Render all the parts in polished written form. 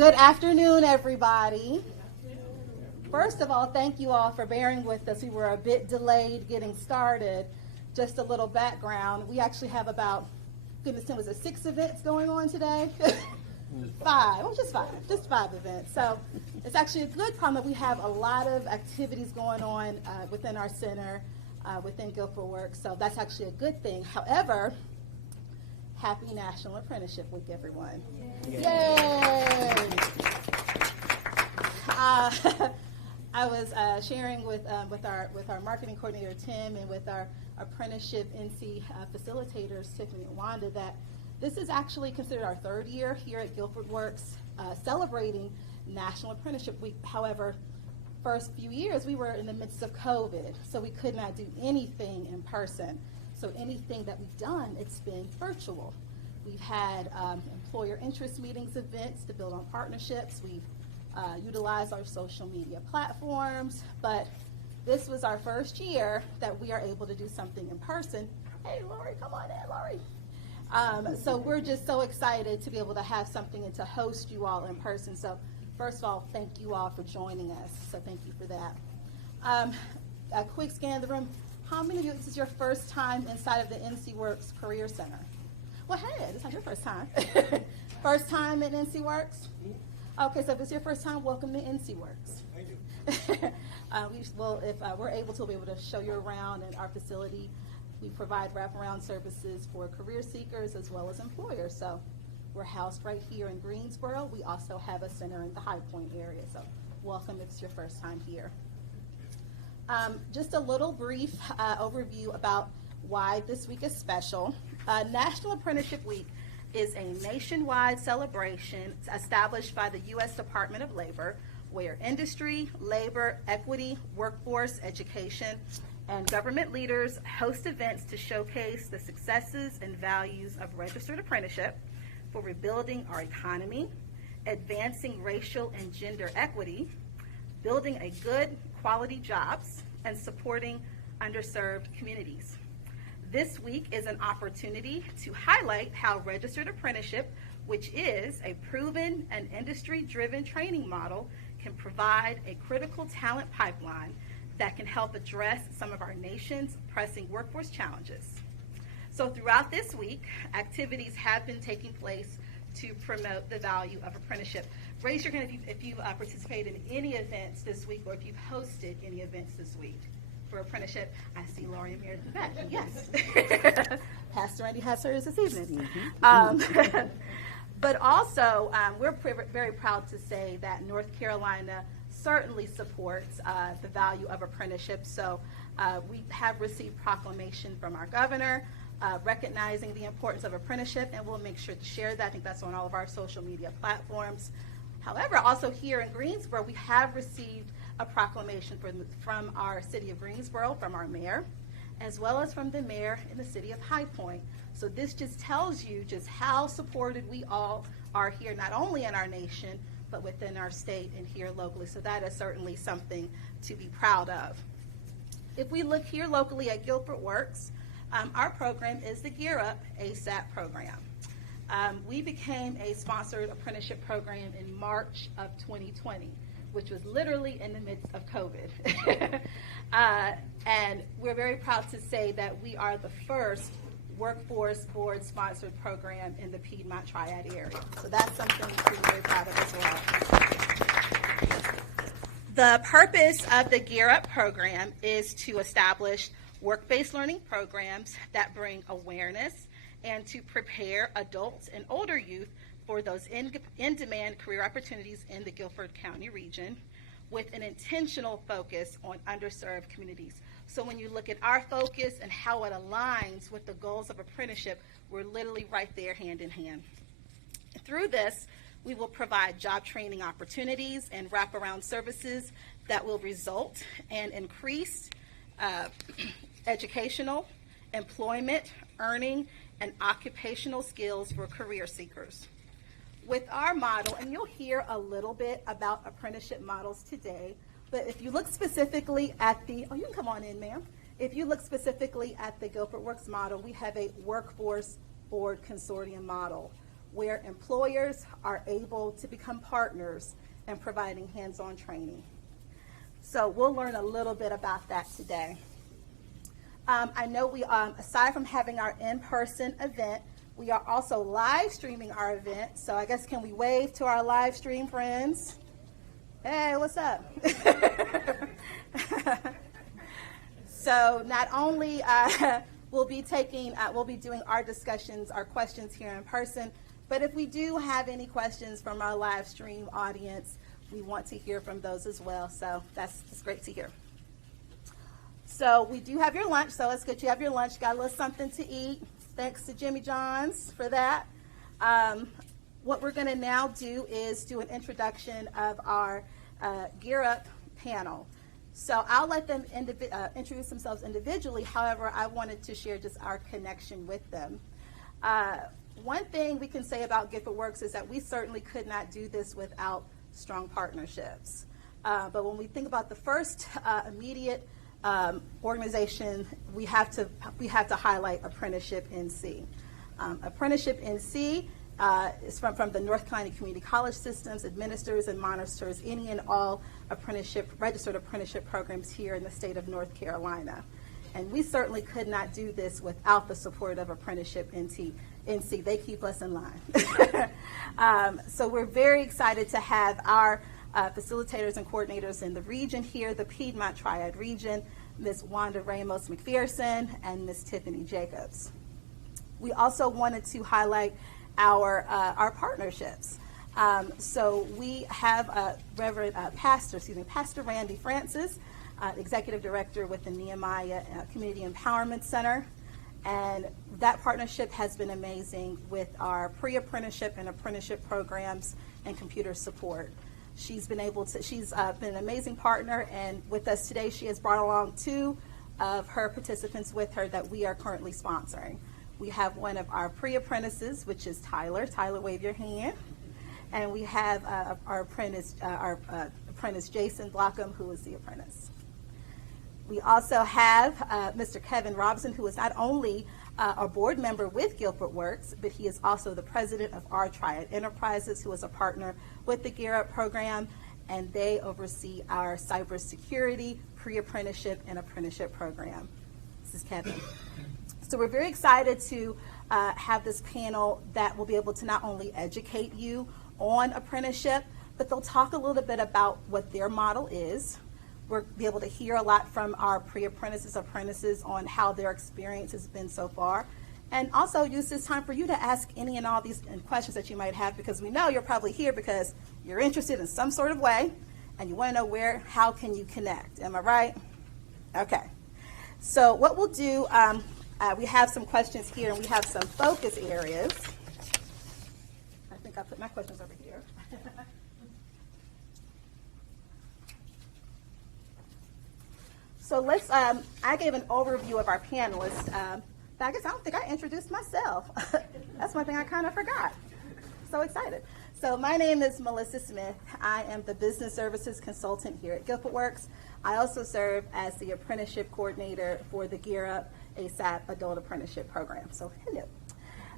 Good afternoon, everybody. First of all, thank you all for bearing with us. We were a bit delayed getting started. Just a little background. We actually have about, goodness, was it 6 events going on today? 5. Well, just 5. Just 5 events. So it's actually a good problem that we have a lot of activities going on within our center, within Guilford Works. So that's actually a good thing. However, happy National Apprenticeship Week, everyone. Yay! I was sharing with our marketing coordinator, Tim, and with our ApprenticeshipNC facilitators, Tiffany and Wanda, that this is actually considered our 3rd year here at Guilford Works celebrating National Apprenticeship Week. However, first few years we were in the midst of COVID, so we could not do anything in person. So anything that we've done, it's been virtual. We've had employer interest meetings, events to build on partnerships. We've utilized our social media platforms, but this was our first year that we are able to do something in person. Hey, Lori, come on in, Lori. So we're just so excited to be able to have something and to host you all in person. So first of all, thank you all for joining us. So thank you for that. A quick scan of the room. How many of you, this is your first time inside of the NC Works Career Center? Well, hey, this is your first time. First time at NC Works? Okay, so if it's your first time, welcome to NC Works. Thank you. If we're able to, we'll be able to show you around in our facility. We provide wraparound services for career seekers as well as employers. So we're housed right here in Greensboro. We also have a center in the High Point area. So welcome if it's your first time here. Just a little brief overview about why this week is special. National Apprenticeship Week is a nationwide celebration established by the U.S. Department of Labor, where industry, labor, equity, workforce, education, and government leaders host events to showcase the successes and values of registered apprenticeship for rebuilding our economy, advancing racial and gender equity, building a good quality jobs, and supporting underserved communities. This week is an opportunity to highlight how registered apprenticeship, which is a proven and industry-driven training model, can provide a critical talent pipeline that can help address some of our nation's pressing workforce challenges. So throughout this week, activities have been taking place to promote the value of apprenticeship. Raise your hand if you've participated in any events this week or if you've hosted any events this week for apprenticeship. I see Laurie and Mary in the back. Yes. Pastor Randy has hers this evening. But also, we're very proud to say that North Carolina certainly supports the value of apprenticeship. So we have received proclamation from our governor recognizing the importance of apprenticeship, and we'll make sure to share that. I think that's on all of our social media platforms. However, also here in Greensboro, we have received a proclamation from our city of Greensboro, from our mayor, as well as from the mayor in the city of High Point. So this just tells you just how supported we all are here, not only in our nation, but within our state and here locally. So that is certainly something to be proud of. If we look here locally at Guilford Works, our program is the Gear Up ASAP program. We became a sponsored apprenticeship program in March of 2020, which was literally in the midst of COVID. And we're very proud to say that we are the first workforce board sponsored program in the Piedmont Triad area. So that's something to be very proud of as well. The purpose of the Gear Up program is to establish work-based learning programs that bring awareness and to prepare adults and older youth for those in-demand career opportunities in the Guilford County region with an intentional focus on underserved communities. So when you look at our focus and how it aligns with the goals of apprenticeship, we're literally right there hand in hand. Through this, we will provide job training opportunities and wraparound services that will result in increased educational, employment, earning, and occupational skills for career seekers. With our model, and you'll hear a little bit about apprenticeship models today, but if you look specifically at you can come on in, ma'am. If you look specifically at the Guilford Works model, we have a workforce board consortium model where employers are able to become partners in providing hands-on training. So we'll learn a little bit about that today. I know we, aside from having our in-person event, we are also live streaming our event. So I guess, can we wave to our live stream friends? Hey, what's up? So not only we'll be doing our discussions, our questions here in person, but if we do have any questions from our live stream audience, we want to hear from those as well. So that's great to hear. So we do have your lunch, so it's good you have your lunch. Got a little something to eat. Thanks to Jimmy John's for that. What we're going to now do is do an introduction of our Gear Up panel. So I'll let them introduce themselves individually. However, I wanted to share just our connection with them. One thing we can say about Guilford Works is that we certainly could not do this without strong partnerships. But when we think about the first immediate organization, we have to highlight ApprenticeshipNC. ApprenticeshipNC is from the North Carolina Community College Systems, administers and monitors any and all registered apprenticeship programs here in the state of North Carolina. And we certainly could not do this without the support of ApprenticeshipNC. They keep us in line. So we're very excited to have our facilitators and coordinators in the region here, the Piedmont Triad region, Ms. Wanda Ramos McPherson and Ms. Tiffany Jacobs. We also wanted to highlight our partnerships. So we have Pastor Randy Francis, Executive Director with the Nehemiah Community Empowerment Center. And that partnership has been amazing with our pre-apprenticeship and apprenticeship programs and computer support. She's been an amazing partner, and with us today, she has brought along 2 of her participants with her that we are currently sponsoring. We have one of our pre-apprentices, which is Tyler. Tyler, wave your hand. And we have our apprentice Jason Blockham, who is the apprentice. We also have Mr. Kevin Robinson, who is not only a board member with Guilford Works, but he is also the president of our Triad Enterprises, who is a partner with the Gear Up program, and they oversee our cybersecurity, pre-apprenticeship, and apprenticeship program. This is Kevin. So we're very excited to have this panel that will be able to not only educate you on apprenticeship, but they'll talk a little bit about what their model is. We'll be able to hear a lot from our pre-apprentices, apprentices on how their experience has been so far. And also use this time for you to ask any and all these questions that you might have, because we know you're probably here because you're interested in some sort of way and you want to know how can you connect. Am I right? Okay. So what we'll do, we have some questions here and we have some focus areas. I think I put my questions over here. So let's, I gave an overview of our panelists, but I guess I don't think I introduced myself. That's one thing I kind of forgot. So excited. So my name is Melissa Smith. I am the Business Services Consultant here at Guilford Works. I also serve as the Apprenticeship Coordinator for the Gear Up ASAP Adult Apprenticeship Program. So hello.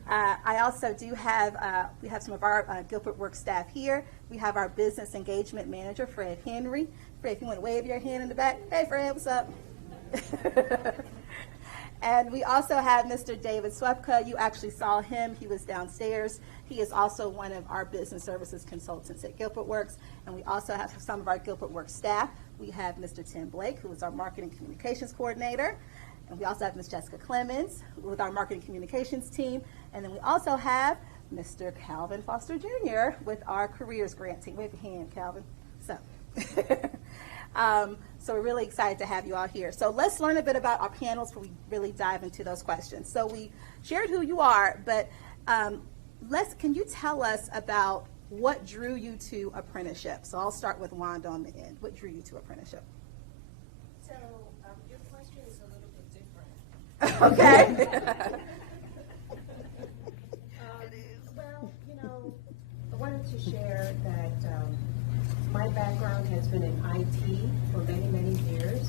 I also do have, we have some of our Guilford Works staff here. We have our Business Engagement Manager, Fred Henry. Fred, if you want to wave your hand in the back. Hey, Fred, what's up? And we also have Mr. David Swepka. You actually saw him. He was downstairs. He is also one of our business services consultants at Guilford Works. And we also have some of our Guilford Works staff. We have Mr. Tim Blake, who is our marketing communications coordinator. And we also have Ms. Jessica Clemens with our marketing communications team. And then we also have Mr. Calvin Foster Jr. with our careers grant team. Wave your hand, Calvin. So, so we're really excited to have you all here. So let's learn a bit about our panels before we really dive into those questions. So we shared who you are, but can you tell us about what drew you to apprenticeship? So I'll start with Wanda on the end. What drew you to apprenticeship? So your question is a little bit different. Okay. Well, I wanted to share that my background has been in IT for many, many years.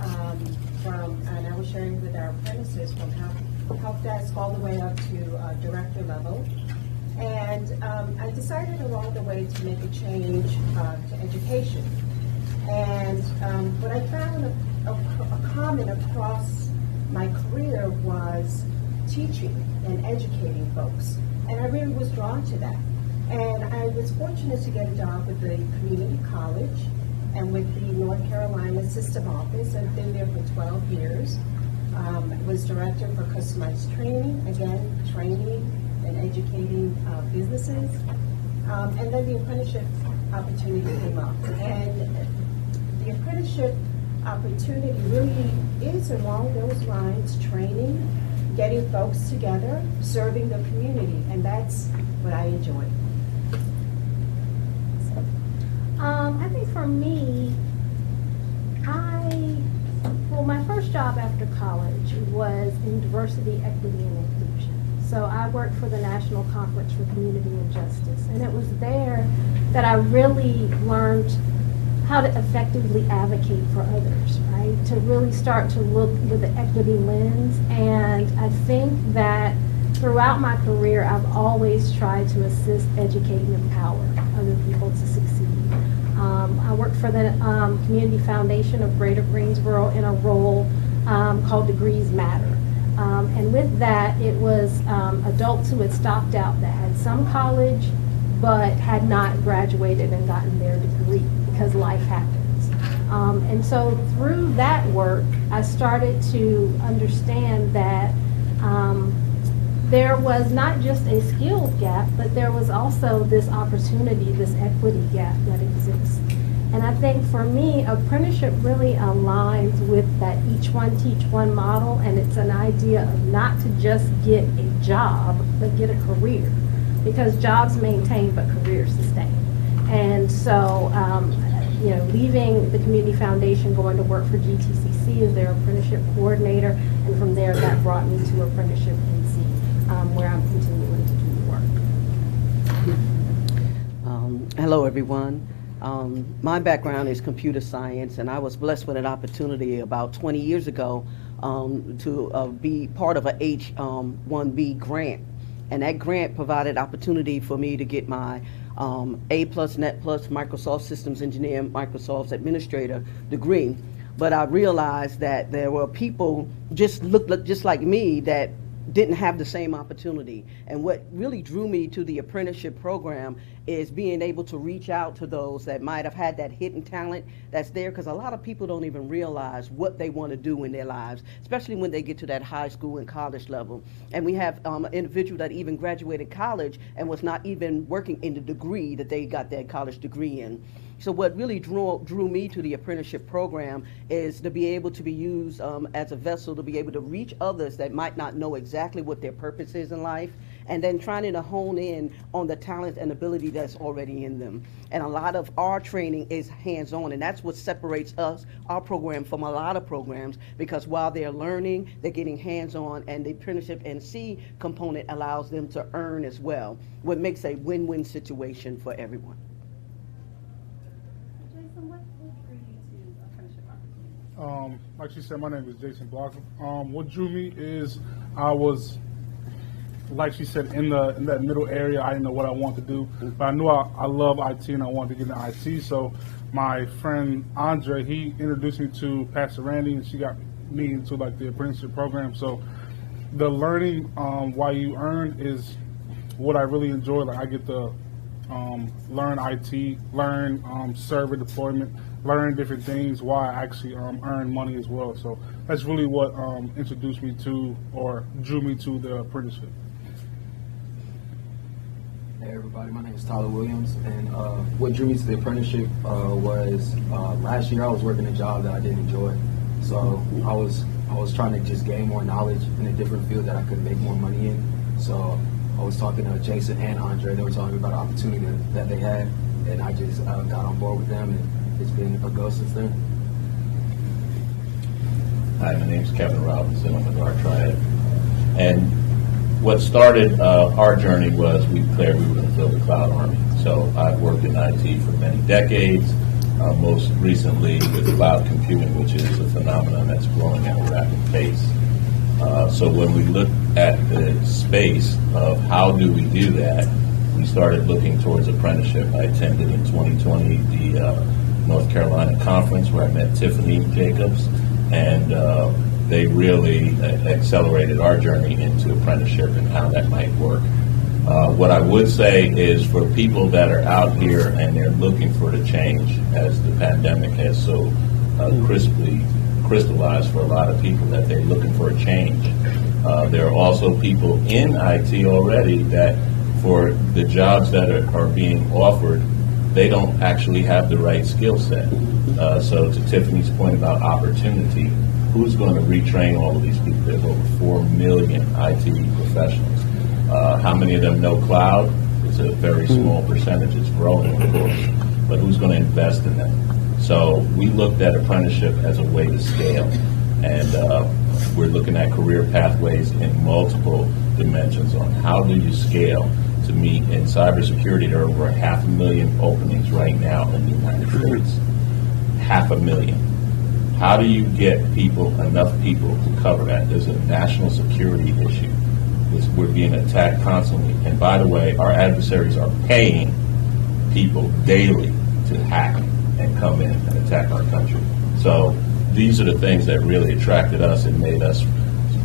And I was sharing with our apprentices from help desk all the way up to director level. And I decided along the way to make a change to education. And what I found a common across my career was teaching and educating folks. And I really was drawn to that. And I was fortunate to get a job with the community college and with the North Carolina system office. I've been there for 12 years. Was director for customized training, again, training and educating businesses. And then the apprenticeship opportunity came up. And the apprenticeship opportunity really is along those lines, training, getting folks together, serving the community, and that's what I enjoy. I think for me, my first job after college was in diversity, equity, and inclusion. So I worked for the National Conference for Community and Justice, and it was there that I really learned how to effectively advocate for others, right? To really start to look with the equity lens. And I think that throughout my career, I've always tried to assist, educate, and empower other people to succeed. I worked for the Community Foundation of Greater Greensboro in a role called Degrees Matter. And with that, it was adults who had stopped out that had some college but had not graduated and gotten their degree because life happens. And so through that work, I started to understand that there was not just a skill gap, but there was also this opportunity, this equity gap that exists. And I think for me, apprenticeship really aligns with that each one teach one model, and it's an idea of not to just get a job, but get a career, because jobs maintain, but careers sustain. And so, leaving the Community Foundation, going to work for GTCC as their apprenticeship coordinator, and from there that brought me to ApprenticeshipNC, where I'm continuing to do the work. Hello, everyone. My background is computer science, and I was blessed with an opportunity about 20 years ago to be part of a H-1B grant. And that grant provided opportunity for me to get my A+, Net+, Microsoft Systems Engineer, Microsoft's Administrator degree. But I realized that there were people just like me that didn't have the same opportunity. And what really drew me to the apprenticeship program is being able to reach out to those that might have had that hidden talent that's there, because a lot of people don't even realize what they want to do in their lives, especially when they get to that high school and college level. And we have an individual that even graduated college and was not even working in the degree that they got their college degree in. So what really drew me to the apprenticeship program is to be able to be used as a vessel to be able to reach others that might not know exactly what their purpose is in life, and then trying to hone in on the talent and ability that's already in them. And a lot of our training is hands-on, and that's what separates our program from a lot of programs, because while they're learning, they're getting hands-on, and the ApprenticeshipNC component allows them to earn as well, what makes a win-win situation for everyone. Like she said, my name is Jason Blocker. What drew me is I was, like she said, in that middle area. I didn't know what I wanted to do, but I knew I love IT and I wanted to get into IT. So my friend Andre, he introduced me to Pastor Randy, and she got me into like the apprenticeship program. So the learning while you earn is what I really enjoy. Like I get to learn IT, learn server deployment, learn different things while I actually earn money as well. So that's really what introduced me to, or drew me to, the apprenticeship. Hey everybody, my name is Tyler Williams, and what drew me to the apprenticeship was last year I was working a job that I didn't enjoy. So I was trying to just gain more knowledge in a different field that I could make more money in. So I was talking to Jason and Andre. They were talking about an opportunity that they had, and I just got on board with them, and it's been a go since then. Hi, my name is Kevin Robinson. I'm with our triad. And what started our journey was we declared we were going to build a cloud army. So I've worked in IT for many decades, most recently with cloud computing, which is a phenomenon that's growing at a rapid pace. So when we look at the space of how do we do that, we started looking towards apprenticeship. I attended in 2020 the North Carolina conference where I met Tiffany Jacobs, and they really accelerated our journey into apprenticeship and how that might work. What I would say is for people that are out here and they're looking for the change, as the pandemic has so crisply crystallized for a lot of people that they're looking for a change. There are also people in IT already that for the jobs that are being offered, they don't actually have the right skill set. So to Tiffany's point about opportunity, who's going to retrain all of these people? There's over 4 million IT professionals. How many of them know cloud? It's a very small percentage. It's growing, of course. But who's going to invest in them? So we looked at apprenticeship as a way to scale. And we're looking at career pathways in multiple dimensions on how do you scale to meet in cybersecurity. There are over 500,000 openings right now in the United States. 500,000. How do you get enough people to cover that? There's a national security issue. We're being attacked constantly. And by the way, our adversaries are paying people daily to hack and come in and attack our country. So these are the things that really attracted us and made us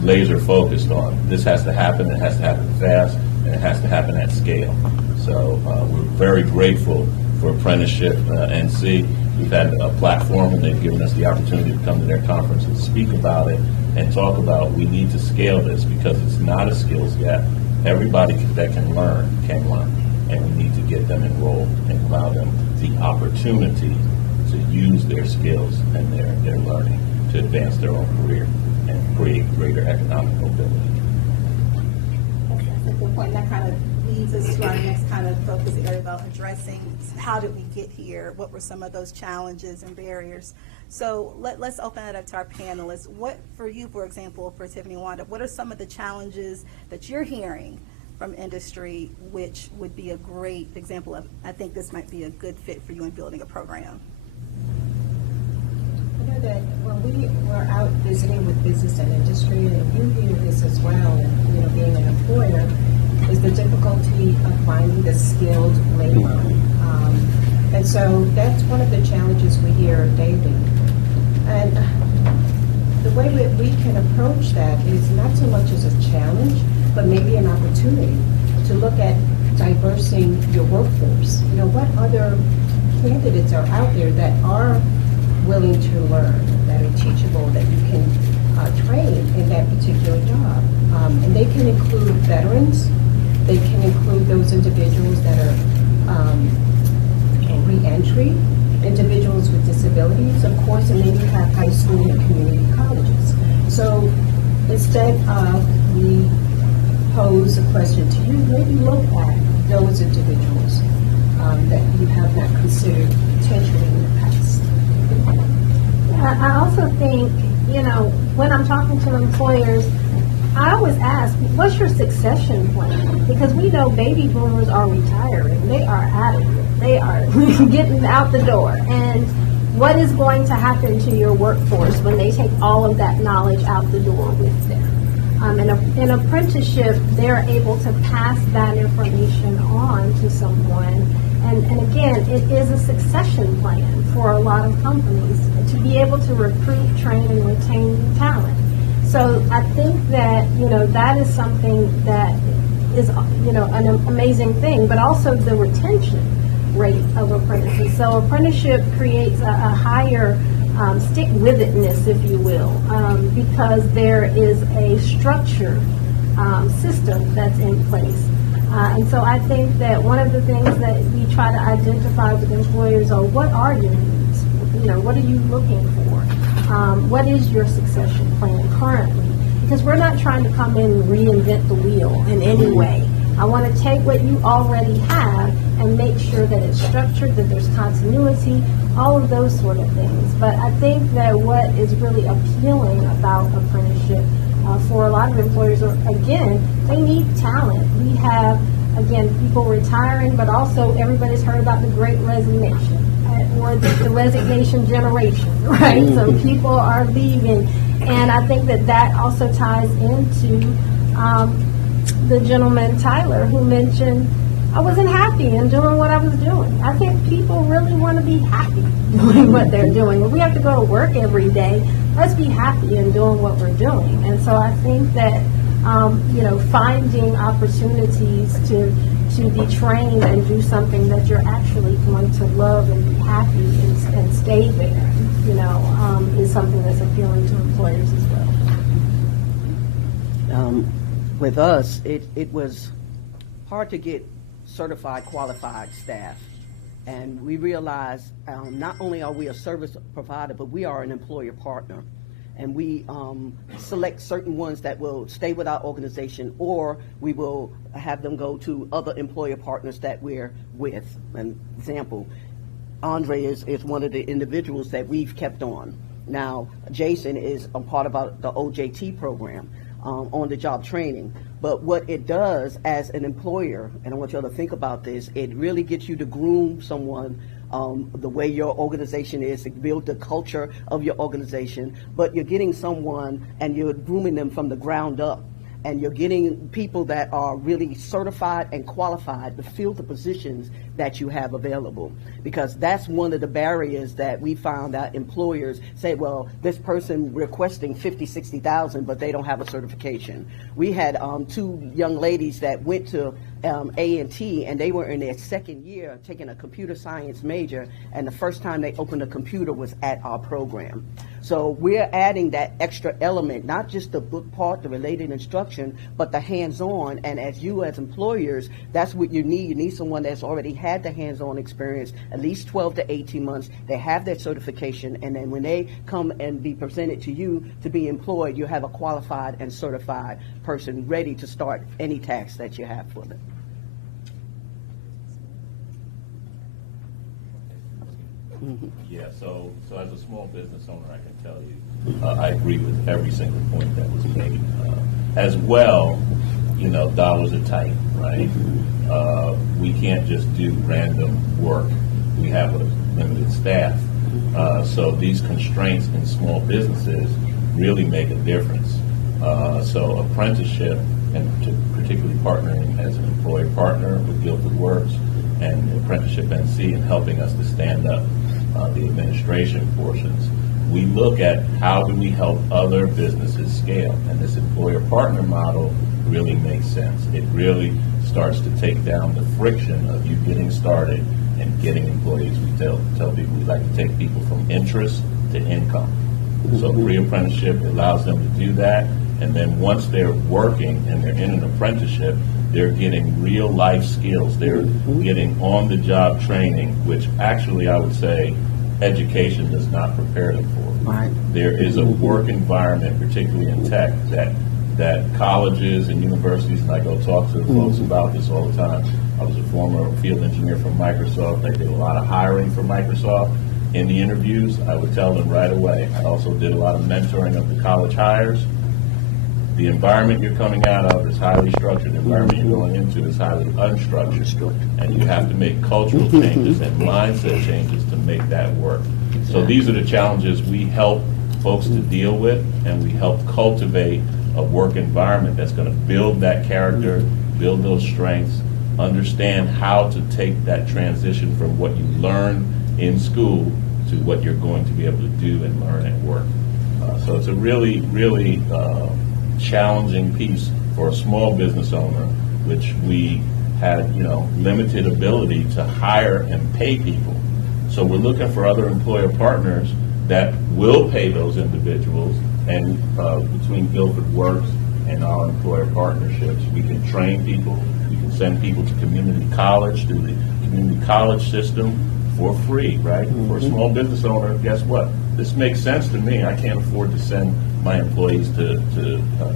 laser focused on this has to happen, it has to happen fast, and it has to happen at scale. So we're very grateful for ApprenticeshipNC. We've had a platform and they've given us the opportunity to come to their conference and speak about it and talk about we need to scale this because it's not a skills gap. Everybody that can learn, and we need to get them enrolled and allow them the opportunity to use their skills and their learning to advance their own career and create greater economic mobility. That's a good point. That kind of leads us to our next kind of focus area about addressing how did we get here? What were some of those challenges and barriers? So let's open it up to our panelists. What, for you, for example, for Tiffany and Wanda, what are some of the challenges that you're hearing from industry, which would be a great example of, I think this might be a good fit for you in building a program? I know that when we were out visiting with business and industry, and you hear this as well, and being an employer, is the difficulty of finding the skilled labor. And so that's one of the challenges we hear daily. And the way that we can approach that is not so much as a challenge, but maybe an opportunity to look at diversing your workforce. What other candidates are out there that are willing to learn, that are teachable, that you can train in that particular job. And they can include veterans, they can include those individuals that are re-entry, individuals with disabilities, of course, and then you have high school and community colleges. So instead of we pose a question to you, maybe look at those individuals that you have not considered potentially in the past. I also think, when I'm talking to employers, I always ask, what's your succession plan? Because we know baby boomers are retiring. They are out of here. They are getting out the door. And what is going to happen to your workforce when they take all of that knowledge out the door with them? In apprenticeship, they're able to pass that information on to someone. And again, it is a succession plan for a lot of companies to be able to recruit, train, and retain talent. So I think that, that is something that is, an amazing thing, but also the retention rate of apprentices. So apprenticeship creates a higher stick-with-itness, if you will, because there is a structured system that's in place. And so I think that one of the things that we try to identify with employers are what are your needs? What are you looking for? What is your succession plan currently? Because we're not trying to come in and reinvent the wheel in any way. I want to take what you already have and make sure that it's structured, that there's continuity, all of those sort of things. But I think that what is really appealing about apprenticeship for a lot of employers, again, they need talent. We have, again, people retiring, but also everybody's heard about the Great Resignation or the resignation generation, right? So people are leaving. And I think that that also ties into the gentleman, Tyler, who mentioned I wasn't happy in doing what I was doing. I think people really want to be happy doing what they're doing. If we have to go to work every day, let's be happy in doing what we're doing. And so I think that, finding opportunities to be trained and do something that you're actually going to love and be happy and stay there, is something that's appealing to employers as well. With us, it was hard to get certified, qualified staff. And we realized not only are we a service provider, but we are an employer partner. And we select certain ones that will stay with our organization, or we will have them go to other employer partners that we're with. An example, Andre is one of the individuals that we've kept on. Now, Jason is a part of the OJT program, on-the-job training. But what it does as an employer, and I want you all to think about this, it really gets you to groom someone the way your organization is, to build the culture of your organization, but you're getting someone and you're grooming them from the ground up. And you're getting people that are really certified and qualified to fill the positions that you have available. Because that's one of the barriers that we found that employers say, well, this person requesting 50, 60,000, but they don't have a certification. We had 2 young ladies that went to A&T, and they were in their second year taking a computer science major, and the first time they opened a computer was at our program. So we're adding that extra element, not just the book part, the related instruction, but the hands-on. And as employers, that's what you need. You need someone that's already had the hands-on experience, at least 12 to 18 months. They have their certification, and then when they come and be presented to you to be employed, you have a qualified and certified person ready to start any task that you have for them. Yeah, so as a small business owner, I can tell you, I agree with every single point that was made. As well, dollars are tight, right? We can't just do random work. We have a limited staff. So these constraints in small businesses really make a difference. So apprenticeship, and particularly partnering as an employer partner with Guilford Works and ApprenticeshipNC, and helping us to stand up the administration portions, we look at how do we help other businesses scale, and this employer partner model really makes sense. It really starts to take down the friction of you getting started and getting employees. We tell people we like to take people from interest to income. So pre-apprenticeship allows them to do that, and then once they're working and they're in an apprenticeship, they're getting real life skills. They're getting on-the-job training, which actually I would say education does not prepare them for. Right. There is a work environment, particularly in tech, that colleges and universities, and I go talk to folks about this all the time. I was a former field engineer for Microsoft. I did a lot of hiring for Microsoft. In the interviews, I would tell them right away. I also did a lot of mentoring of the college hires. The environment you're coming out of is highly structured. The environment you're going into is highly unstructured. And you have to make cultural changes and mindset changes to make that work. So these are the challenges we help folks to deal with, and we help cultivate a work environment that's going to build that character, build those strengths, understand how to take that transition from what you learn in school to what you're going to be able to do and learn at work. So it's a really, really challenging piece for a small business owner, which we had, limited ability to hire and pay people. So we're looking for other employer partners that will pay those individuals, and between Guilford Works and our employer partnerships, we can train people, we can send people to community college through the community college system for free, right? For a small business owner, guess what? This makes sense to me. I can't afford to send my employees to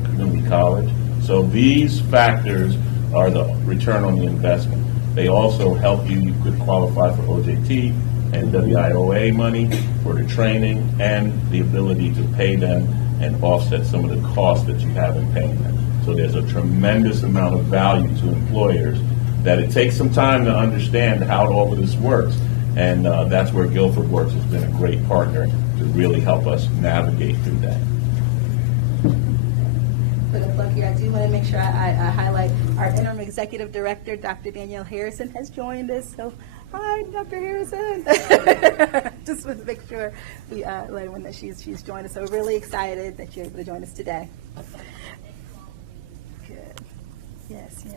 community college. So these factors are the return on the investment. They also help you. You could qualify for OJT and WIOA money for the training and the ability to pay them and offset some of the costs that you have in paying them. So there's a tremendous amount of value to employers that it takes some time to understand how all of this works. And that's where Guilford Works has been a great partner to really help us navigate through that. For the book, you're do want to make sure I highlight our interim executive director, Dr. Danielle Harrison, has joined us. So, hi, Dr. Harrison. Just want to make sure we let everyone know she's joined us. So, we're really excited that you're able to join us today. Good. Yes, yes.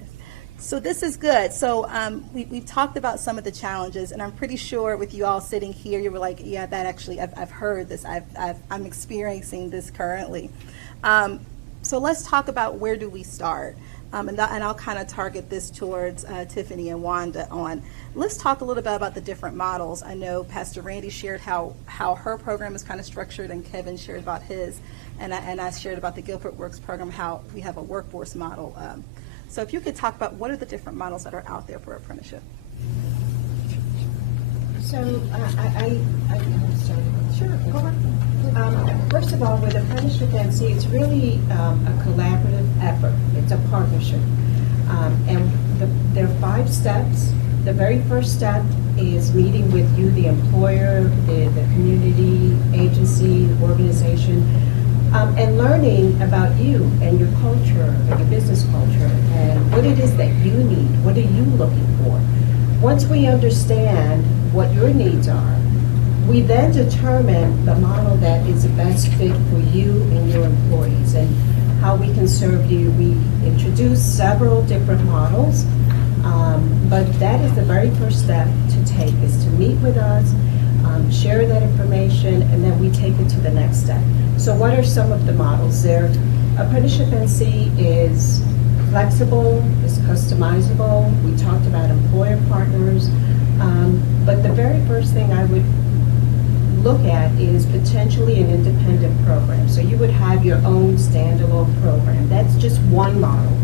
So this is good. So we've talked about some of the challenges, and I'm pretty sure with you all sitting here, you were like, yeah, that actually, I've heard this. I'm experiencing this currently. So let's talk about where do we start. And I'll kind of target this towards Tiffany and Wanda on. Let's talk a little bit about the different models. I know Pastor Randy shared how her program is kind of structured, and Kevin shared about his, and I shared about the Guilford Works program, how we have a workforce model. So if you could talk about what are the different models that are out there for apprenticeship. So I sure, go ahead. First of all, with ApprenticeshipNC, it's really a collaborative effort. It's a partnership. And there are 5 steps. The very first step is meeting with you, the employer, the community, agency, organization, and learning about you and your culture and your business culture and what it is that you need. What are you looking for? Once we understand what your needs are, we then determine the model that is the best fit for you and your employees and how we can serve you. We introduce several different models, but that is the very first step to take, is to meet with us, share that information, and then we take it to the next step. So what are some of the models there? ApprenticeshipNC is flexible, is customizable. We talked about employer partners, but the very first thing I would look at is potentially an independent program. So you would have your own standalone program. That's just one model.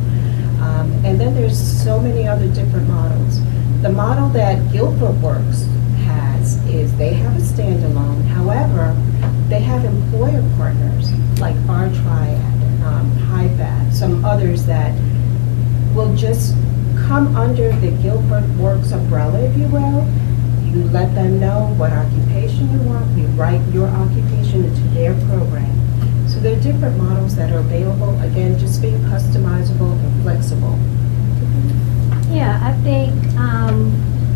And then there's so many other different models. The model that Guilford Works has is they have a standalone. However, they have employer partners like our Triad, HIFAD, some others that will just come under the Guilford Works umbrella, if you will. You let them know what occupation you want. You write your occupation into their program. So there are different models that are available. Again, just being customizable and flexible. Yeah, I think,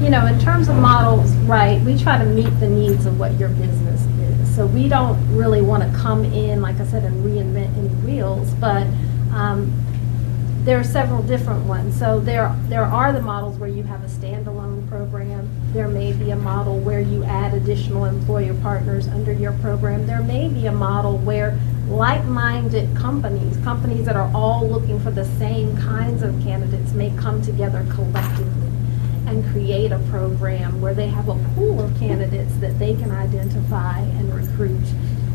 in terms of models, right, we try to meet the needs of what your business is. So we don't really want to come in, like I said, and reinvent any wheels, but there are several different ones. So there are the models where you have a standalone program. There may be a model where you add additional employer partners under your program. There may be a model where like-minded companies that are all looking for the same kinds of candidates may come together collectively and create a program where they have a pool of candidates that they can identify and recruit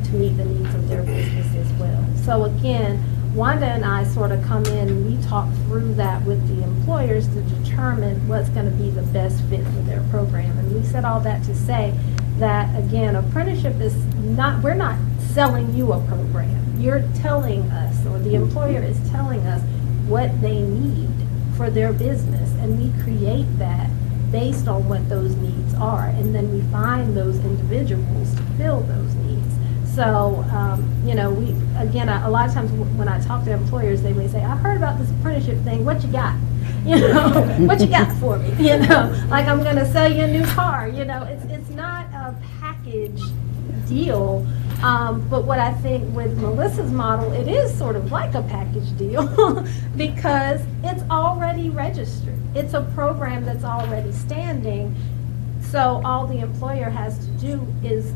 to meet the needs of their business as well. So again, Wanda and I sort of come in and we talk through that with the employers to determine what's going to be the best fit for their program. And we said all that to say that, again, apprenticeship is not, we're not selling you a program. You're telling us, or the employer is telling us what they need for their business, and we create that based on what those needs are, and then we find those individuals to fill those needs. So, we, again, a lot of times when I talk to employers, they may say, I heard about this apprenticeship thing, what you got? What you got for me? Like I'm going to sell you a new car. It's not a package deal. But what I think with Melissa's model, it is sort of like a package deal because it's already registered. It's a program that's already standing. So all the employer has to do is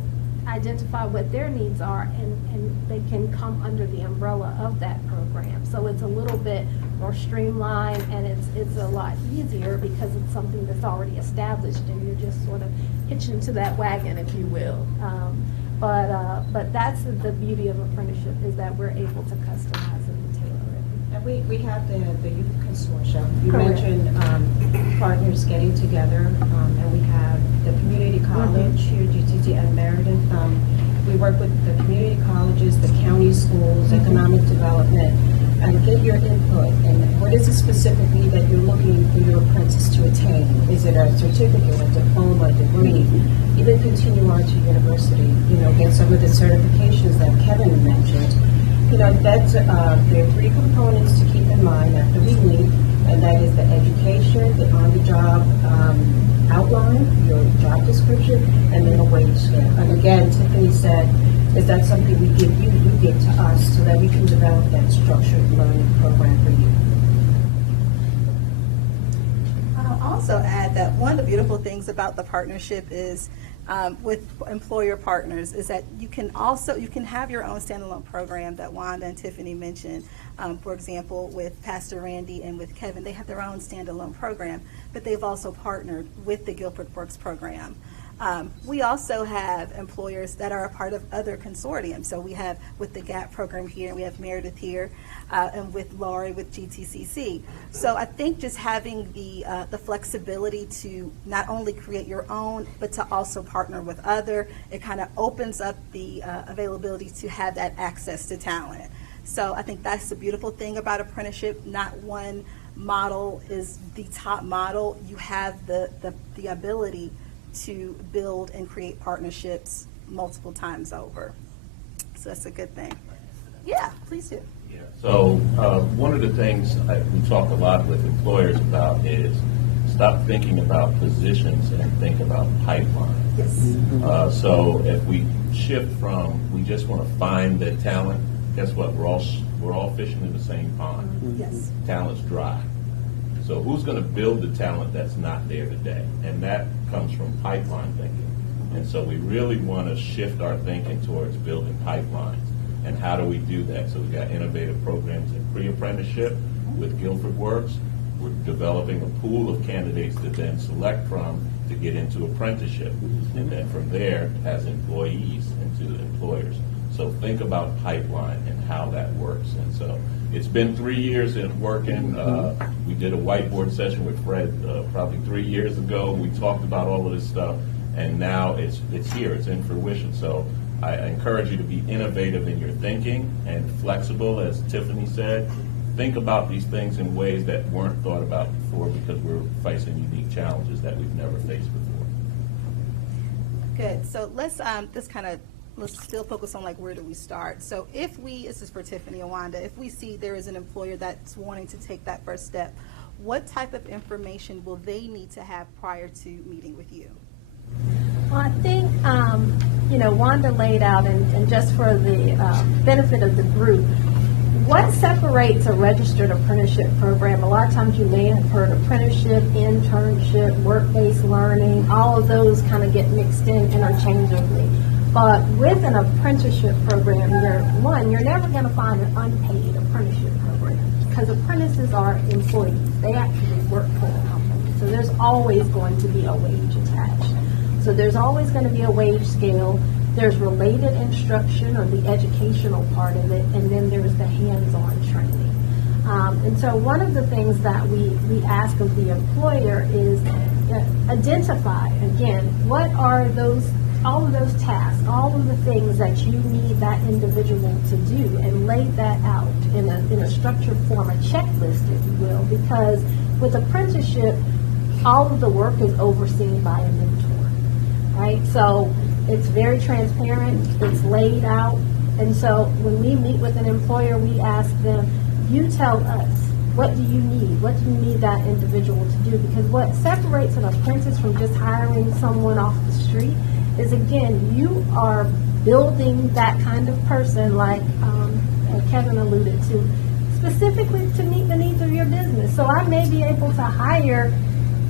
identify what their needs are, and they can come under the umbrella of that program. So it's a little bit more streamlined, and it's a lot easier because it's something that's already established, and you're just sort of hitching to that wagon, if you will. But that's the beauty of apprenticeship, is that we're able to customize it and tailor it. And we have the youth consortium. You Correct. mentioned partners getting together, and we have the community college here, GTT and Meredith. We work with the community colleges, the county schools, economic development, and get your input. And what is it specifically that you're looking for your apprentice to attain? Is it a certificate, a diploma, a degree? Even continue on to university, get some of the certifications that Kevin mentioned. That's, there are three components to keep in mind after we meet, and that is the education, the on-the-job outline, your job description, and then a wage scale. And again, Tiffany said, is that something we give you to us so that we can develop that structured learning program for you. I'll also add that one of the beautiful things about the partnership is with employer partners is that you can have your own standalone program that Wanda and Tiffany mentioned. For example, with Pastor Randy and with Kevin, they have their own standalone program, but they've also partnered with the Guilford Works program. We also have employers that are a part of other consortiums. So we have with the GAP program here, and we have Meredith here, and with Laurie with GTCC. So I think just having the flexibility to not only create your own, but to also partner with other, it kind of opens up the availability to have that access to talent. So I think that's the beautiful thing about apprenticeship. Not one model is the top model. You have the ability to build and create partnerships multiple times over. So that's a good thing. Yeah, please do. Yeah. So one of the things we talk a lot with employers about is stop thinking about positions and think about pipeline. Yes. So if we shift from we just want to find the talent, guess what? We're all fishing in the same pond. Yes. Talent's dry. So who's going to build the talent that's not there today? And that comes from pipeline thinking. And so we really want to shift our thinking towards building pipelines. And how do we do that? So we've got innovative programs in pre-apprenticeship with Guilford Works. We're developing a pool of candidates to then select from to get into apprenticeship. And then from there, as employees into employers. So think about pipeline and how that works. And so it's been 3 years in working. We did a whiteboard session with Fred probably 3 years ago. We talked about all of this stuff, and now it's here. It's in fruition. So I encourage you to be innovative in your thinking and flexible, as Tiffany said. Think about these things in ways that weren't thought about before because we're facing unique challenges that we've never faced before. Good. So let's still focus on like where do we start. So if this is for Tiffany and Wanda, if we see there is an employer that's wanting to take that first step, what type of information will they need to have prior to meeting with you? Well, I think, Wanda laid out, and just for the benefit of the group, what separates a registered apprenticeship program? A lot of times you may have heard apprenticeship, internship, work-based learning, all of those kind of get mixed in interchangeably. But with an apprenticeship program, you're never going to find an unpaid apprenticeship program because apprentices are employees. They actually work for the company. So there's always going to be a wage attached. So there's always going to be a wage scale. There's related instruction or the educational part of it, and then there's the hands-on training. And so one of the things that we ask of the employer is identify, again, what are all of those tasks, all of the things that you need that individual to do, and lay that out in a structured form, a checklist, if you will, because with apprenticeship, all of the work is overseen by a mentor, right? So it's very transparent, it's laid out, and so when we meet with an employer, we ask them, you tell us, what do you need? What do you need that individual to do? Because what separates an apprentice from just hiring someone off the street is, again, you are building that kind of person like Kevin alluded to, specifically to meet the needs of your business. So I may be able to hire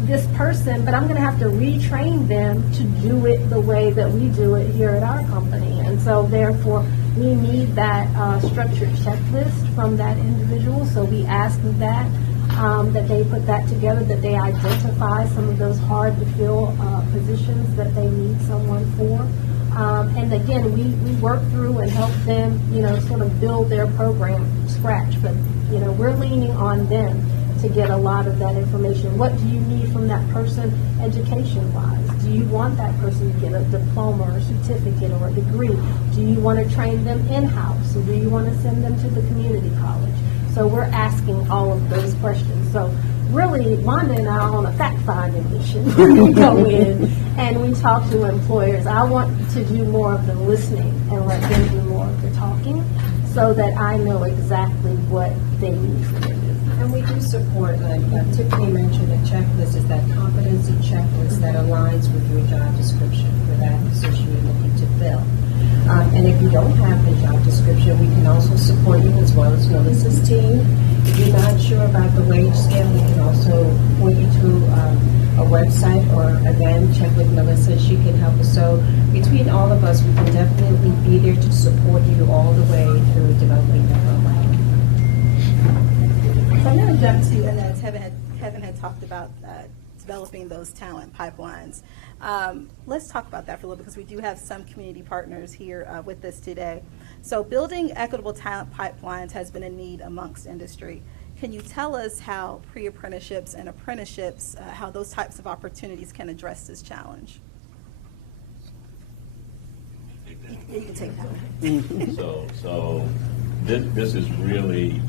this person, but I'm going to have to retrain them to do it the way that we do it here at our company. And so therefore, we need that structured checklist from that individual. So we ask that they put that together, that they identify some of those hard to fill positions that they need someone for. And again, we work through and help them, sort of build their program from scratch. But, we're leaning on them to get a lot of that information. What do you need from that person education-wise? Do you want that person to get a diploma or a certificate or a degree? Do you want to train them in-house? Or do you want to send them to the community college? So we're asking all of those questions. So really, Wanda and I are on a fact-finding mission when we go in and we talk to employers. I want to do more of the listening and let them do more of the talking so that I know exactly what they need for their business. And we do support, like Tiffany mentioned, a checklist is that competency checklist that aligns with your job description for that position you're looking to fill. And if you don't have the job description, we can also support you as well as Melissa's team. If you're not sure about the wage scale, we can also point you to a website, or again, check with Melissa. She can help us. So between all of us, we can definitely be there to support you all the way through developing the program. So I'm going to jump to, and as Kevin had talked about developing those talent pipelines. Let's talk about that for a little bit, because we do have some community partners here with us today. So building equitable talent pipelines has been a need amongst industry. Can you tell us how pre-apprenticeships and apprenticeships, how those types of opportunities can address this challenge? You can take that. So this is really,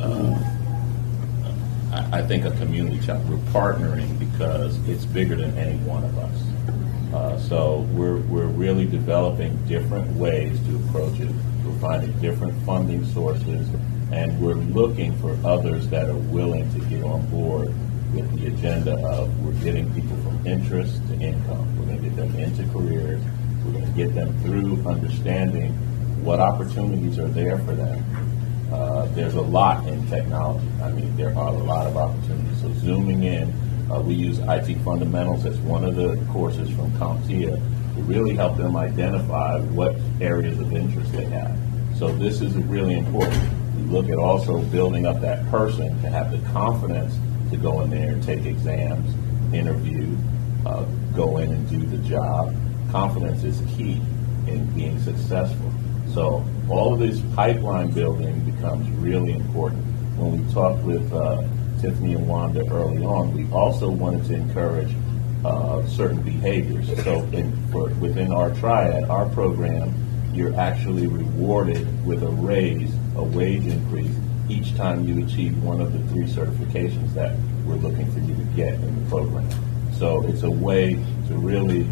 I think, a community challenge. We're partnering because it's bigger than any one of us. So we're really developing different ways to approach it. We're finding different funding sources, and we're looking for others that are willing to get on board with the agenda of we're getting people from interest to income. We're going to get them into careers. We're going to get them through understanding what opportunities are there for them. There's a lot in technology. I mean, there are a lot of opportunities. So zooming in, we use IT fundamentals as one of the courses from CompTIA to really help them identify what areas of interest they have. So this is really important. We look at also building up that person to have the confidence to go in there and take exams, interview, go in and do the job. Confidence is key in being successful. So all of this pipeline building becomes really important. When we talked with Tiffany and Wanda early on, we also wanted to encourage certain behaviors. So within our triad, our program, you're actually rewarded with a raise, a wage increase, each time you achieve one of the 3 certifications that we're looking for you to get in the program. So it's a way to really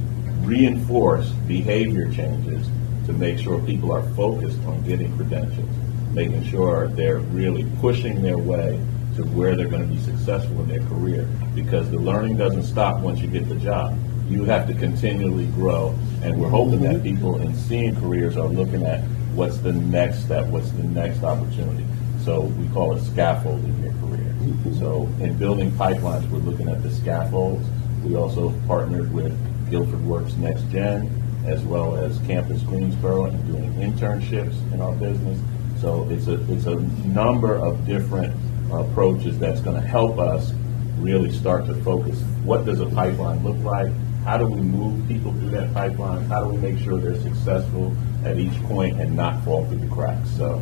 reinforce behavior changes to make sure people are focused on getting credentials, making sure they're really pushing their way to where they're going to be successful in their career, because the learning doesn't stop once you get the job. You have to continually grow, and we're hoping that people in seeing careers are looking at what's the next step, what's the next opportunity. So we call it scaffolding your career. So in building pipelines, we're looking at the scaffolds. We also partnered with Guilford Works Next Gen, as well as Campus Greensboro, and doing internships in our business. So it's a number of different approaches that's going to help us really start to focus. What does a pipeline look like? How do we move people through that pipeline? How do we make sure they're successful at each point and not fall through the cracks? So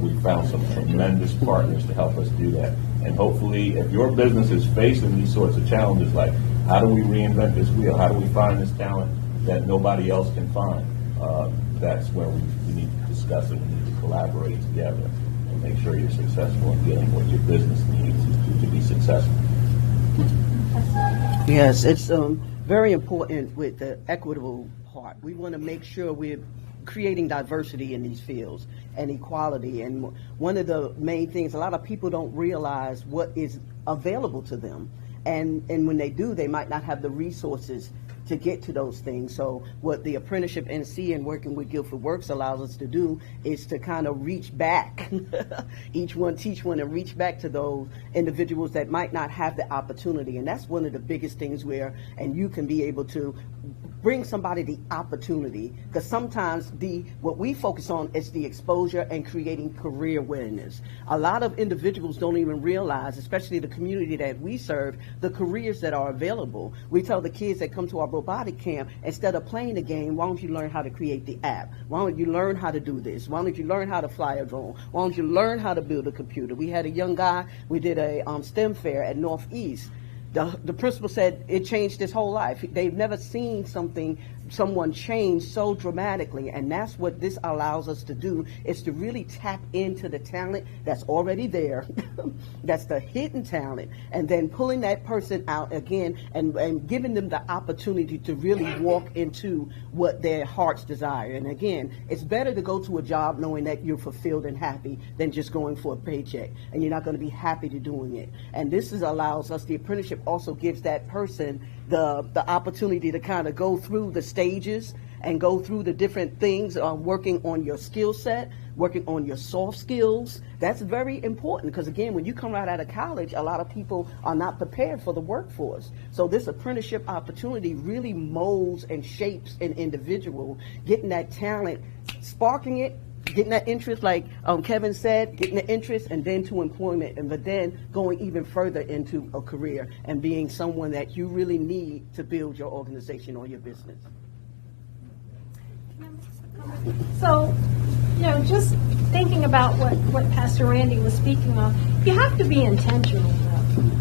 we found some tremendous partners to help us do that. And hopefully, if your business is facing these sorts of challenges, like how do we reinvent this wheel? How do we find this talent that nobody else can find? That's where we need to discuss it. We need to collaborate together and make sure you're successful in getting what your business needs to be successful. Yes, it's very important with the equitable part. We want to make sure we're creating diversity in these fields and equality. And one of the main things, a lot of people don't realize what is available to them. And when they do, they might not have the resources to get to those things. So what the ApprenticeshipNC and working with Guilford Works allows us to do is to kind of reach back, each one teach one, and reach back to those individuals that might not have the opportunity. And that's one of the biggest things and you can be able to bring somebody the opportunity, because sometimes what we focus on is the exposure and creating career awareness. A lot of individuals don't even realize, especially the community that we serve, the careers that are available. We tell the kids that come to our robotic camp, instead of playing the game, why don't you learn how to create the app? Why don't you learn how to do this? Why don't you learn how to fly a drone? Why don't you learn how to build a computer? We had a young guy, we did a STEM fair at Northeast. The principal said it changed his whole life. They've never seen something someone change so dramatically, and that's what this allows us to do, is to really tap into the talent that's already there, that's the hidden talent, and then pulling that person out again and giving them the opportunity to really walk into what their hearts desire. And again, it's better to go to a job knowing that you're fulfilled and happy than just going for a paycheck, and you're not going to be happy to doing it. And this allows us, the apprenticeship also gives that person the opportunity to kind of go through the stages and go through the different things, working on your skill set, working on your soft skills. That's very important, because again, when you come right out of college, a lot of people are not prepared for the workforce. So this apprenticeship opportunity really molds and shapes an individual, getting that talent, sparking it, getting that interest, like Kevin said, getting the interest, and then to employment, but then going even further into a career and being someone that you really need to build your organization or your business. So, just thinking about what Pastor Randy was speaking on, you have to be intentional,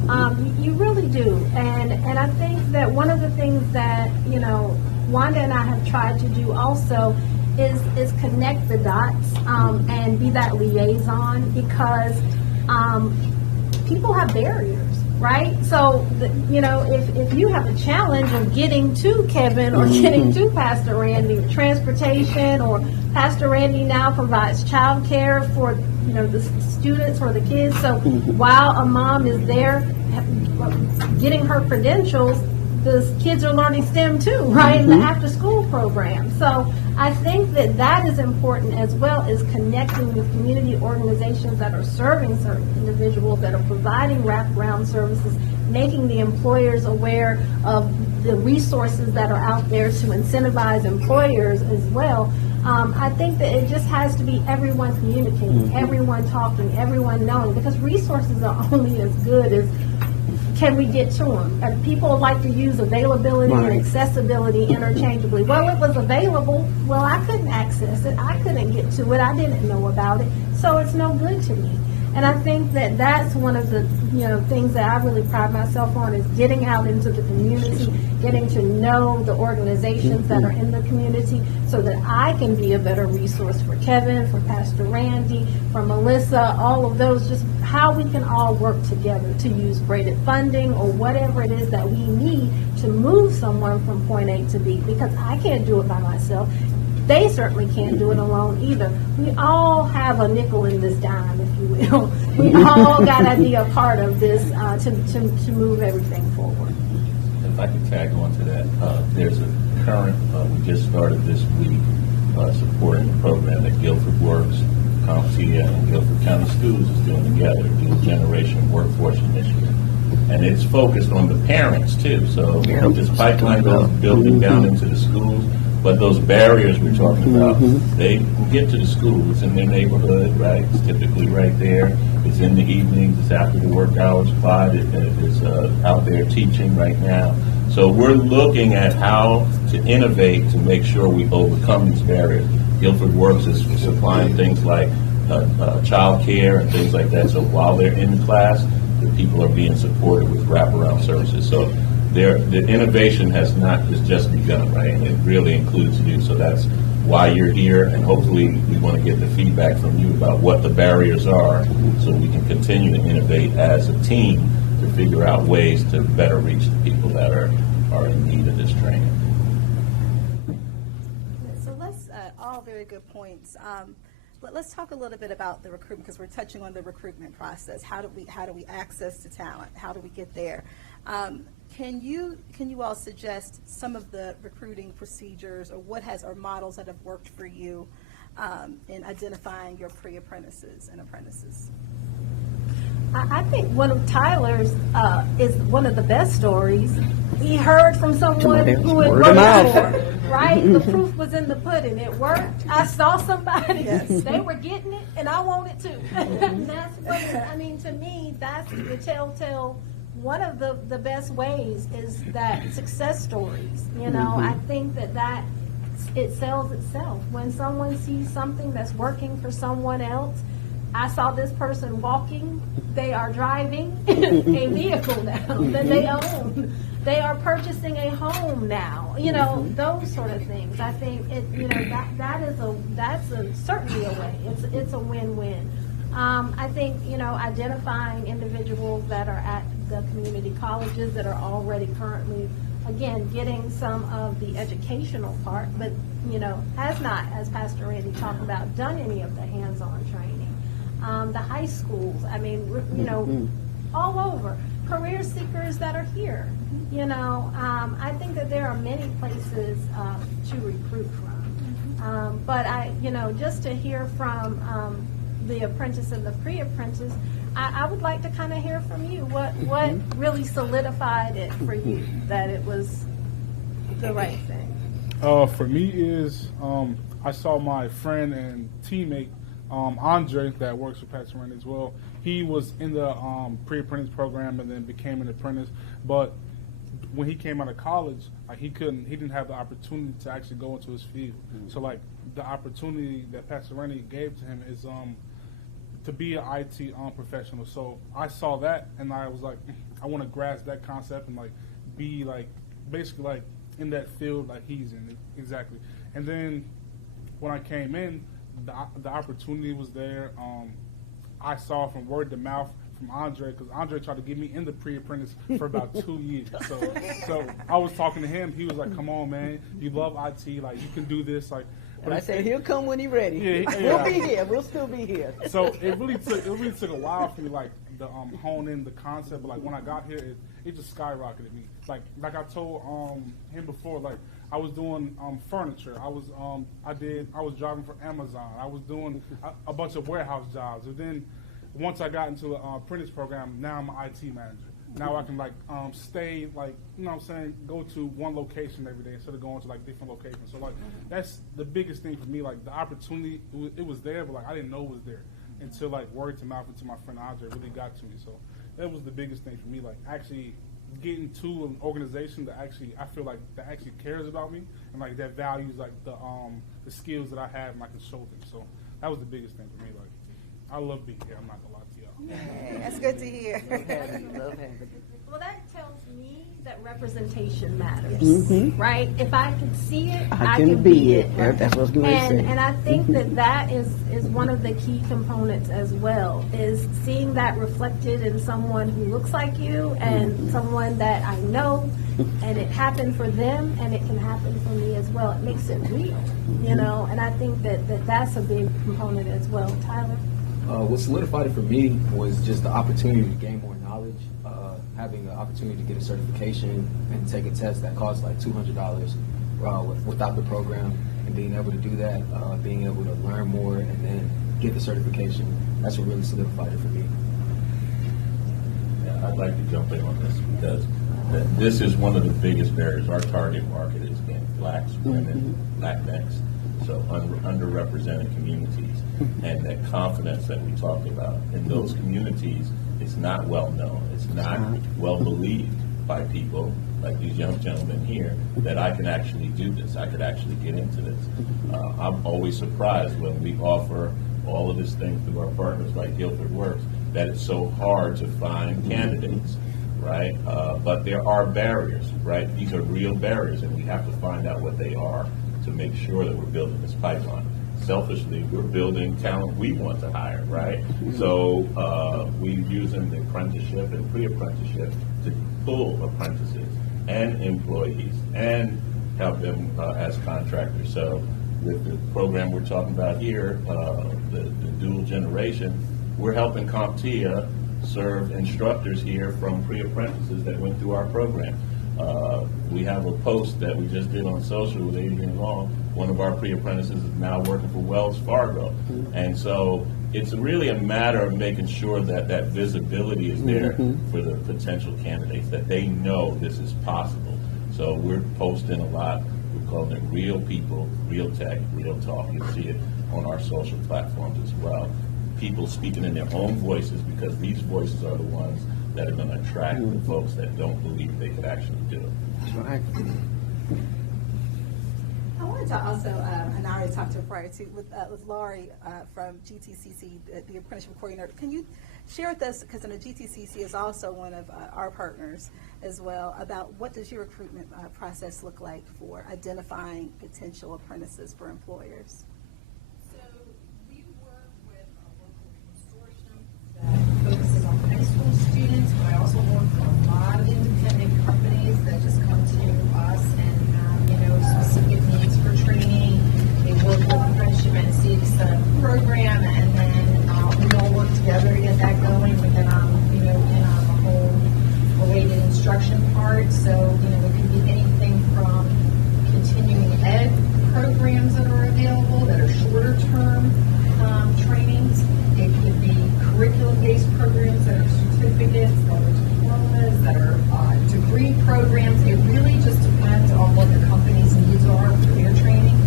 though. You really do. And I think that one of the things that, Wanda and I have tried to do also is connect the dots and be that liaison, because people have barriers, right? So, if you have a challenge of getting to Kevin or getting to Pastor Randy, transportation, or Pastor Randy now provides childcare for, the students or the kids. So while a mom is there getting her credentials, the kids are learning STEM too, right, in the after-school program. So I think that is important, as well as connecting with community organizations that are serving certain individuals, that are providing wraparound services, making the employers aware of the resources that are out there to incentivize employers as well. I think that it just has to be everyone communicating, everyone talking, everyone knowing, because resources are only as good as can we get to them. And people like to use availability and accessibility interchangeably. Well, it was available. Well, I couldn't access it. I couldn't get to it. I didn't know about it. So it's no good to me. And I think that that's one of the things that I really pride myself on, is getting out into the community, getting to know the organizations that are in the community, so that I can be a better resource for Kevin, for Pastor Randy, for Melissa, all of those, just how we can all work together to use braided funding or whatever it is that we need to move someone from point A to B, because I can't do it by myself. They certainly can't do it alone either. We all have a nickel in this dime, if you will. We all got to be a part of this to move everything forward. If I could tag on to that, there's a current, we just started this week supporting the program that Guilford Works, CompTIA, and Guilford County Schools is doing together, Dual Generation Workforce Initiative. And it's focused on the parents too. So this pipeline goes building down into the schools. But those barriers we're talking about, they can get to the school. It's in their neighborhood, right? It's typically right there. It's in the evenings. It's after the work hours. Clyde is out there teaching right now. So we're looking at how to innovate to make sure we overcome these barriers. Guilford Works is supplying things like child care and things like that. So while they're in class, the people are being supported with wraparound services. So the innovation has just begun, right? And it really includes you. So that's why you're here, and hopefully we want to get the feedback from you about what the barriers are, so we can continue to innovate as a team to figure out ways to better reach the people that are in need of this training. So let's, all very good points. Let's talk a little bit about the recruitment, because we're touching on the recruitment process. How do we access the talent? How do we get there? Can you all suggest some of the recruiting procedures, or models that have worked for you in identifying your pre-apprentices and apprentices? I think one of Tyler's is one of the best stories. He heard from someone who had worked for, right? The proof was in the pudding. It worked. I saw somebody. They were getting it, and I want it too. And that's what, to me, that's the telltale. One of the best ways is that success stories. I think that it sells itself. When someone sees something that's working for someone else, I saw this person walking, they are driving a vehicle now that they own. They are purchasing a home now, you know, those sort of things. I think that's certainly a way. It's a win-win. I think, you know, identifying individuals that are at the community colleges that are already currently, again, getting some of the educational part, but, you know, has not, as Pastor Randy talked about, done any of the hands-on training. The high schools, I mean, you know, all over. Career seekers that are here, you know. I think that there are many places to recruit from. But you know, just to hear from the apprentice and the pre-apprentice, I would like to kind of hear from you. What really solidified it for you that it was the right thing? For me is I saw my friend and teammate Andre that works for Pastor Randy as well. He was in the pre-apprentice program and then became an apprentice. But when he came out of college, like he didn't have the opportunity to actually go into his field. So like the opportunity that Pastor Randy gave to him is to be an IT professional. So I saw that and I was like, I want to grasp that concept and like be like basically like in that field like he's in exactly. And then when I came in, the opportunity was there. I saw from word to mouth from Andre, because Andre tried to get me in the pre-apprentice for about 2 years. So I was talking to him. He was like, "Come on, man, you love IT, like you can do this." Like, And I said, he'll come when he's ready. Yeah. We'll be here. We'll still be here. So it really took a while for me, like, to hone in the concept. But like when I got here, it just skyrocketed me. Like I told him before, like I was doing furniture. I was driving for Amazon. I was doing a bunch of warehouse jobs. And then once I got into the apprentice program, now I'm an IT manager. Now I can like stay, like, you know what I'm saying, go to one location every day instead of going to like different locations. So like that's the biggest thing for me. Like the opportunity, it was there, but like I didn't know it was there until like word to mouth until my friend Andre really got to me. So that was the biggest thing for me, like actually getting to an organization that actually I feel like that actually cares about me and like that values like the skills that I have and I can show them. So that was the biggest thing for me. Like I love being here. I'm not gonna lie to y'all. Hey, that's good to hear. Love having you. Well, that tells me that representation matters, right? If I can see it, I can be it. That's what I was going to say. And I think that is one of the key components as well, is seeing that reflected in someone who looks like you and someone that I know, and it happened for them and it can happen for me as well. It makes it real, you know, and I think that's a big component as well. Tyler? What solidified it for me was just the opportunity to gain more knowledge, having the opportunity to get a certification and take a test that costs like $200 without the program, and being able to do that, being able to learn more and then get the certification. That's what really solidified it for me. Yeah, I'd like to jump in on this because this is one of the biggest barriers. Our target market is again blacks, women, Latinx, so underrepresented communities. And that confidence that we talked about in those communities is not well known. It's not well believed by people like these young gentlemen here that I can actually do this. I could actually get into this. I'm always surprised when we offer all of this thing through our partners like Guilford Works that it's so hard to find candidates, right? But there are barriers, right? These are real barriers, and we have to find out what they are to make sure that we're building this pipeline. Selfishly, we're building talent we want to hire, right? So we're using the apprenticeship and pre-apprenticeship to pull apprentices and employees and help them as contractors. So with the program we're talking about here, the dual generation, we're helping CompTIA serve instructors here from pre-apprentices that went through our program. We have a post that we just did on social with Adrian Long. One of our pre-apprentices is now working for Wells Fargo. And so it's really a matter of making sure that that visibility is there for the potential candidates, that they know this is possible. So we're posting a lot. We're calling it Real People, Real Tech, Real Talk. You'll see it on our social platforms as well. People speaking in their own voices, because these voices are the ones that are going to attract the folks that don't believe they could actually do it. That's right. I want wanted to also, and I already talked to her prior to, with Laurie from GTCC, the apprenticeship coordinator. Can you share with us, because the GTCC is also one of our partners as well, about what does your recruitment process look like for identifying potential apprentices for employers? So we work with a local consortium that focuses on high school students, but I also work with a lot of independent companies that just come to us and have, specific needs for training. They work with ApprenticeshipNC to set up a program, and then we all work together to get that going. But then in a whole related instruction part. So, it can be anything from continuing ed programs that are available that are shorter term trainings. It could be curriculum-based programs that are certificates, that are diplomas, that are degree programs. It really just depends on what the company's needs are for their training.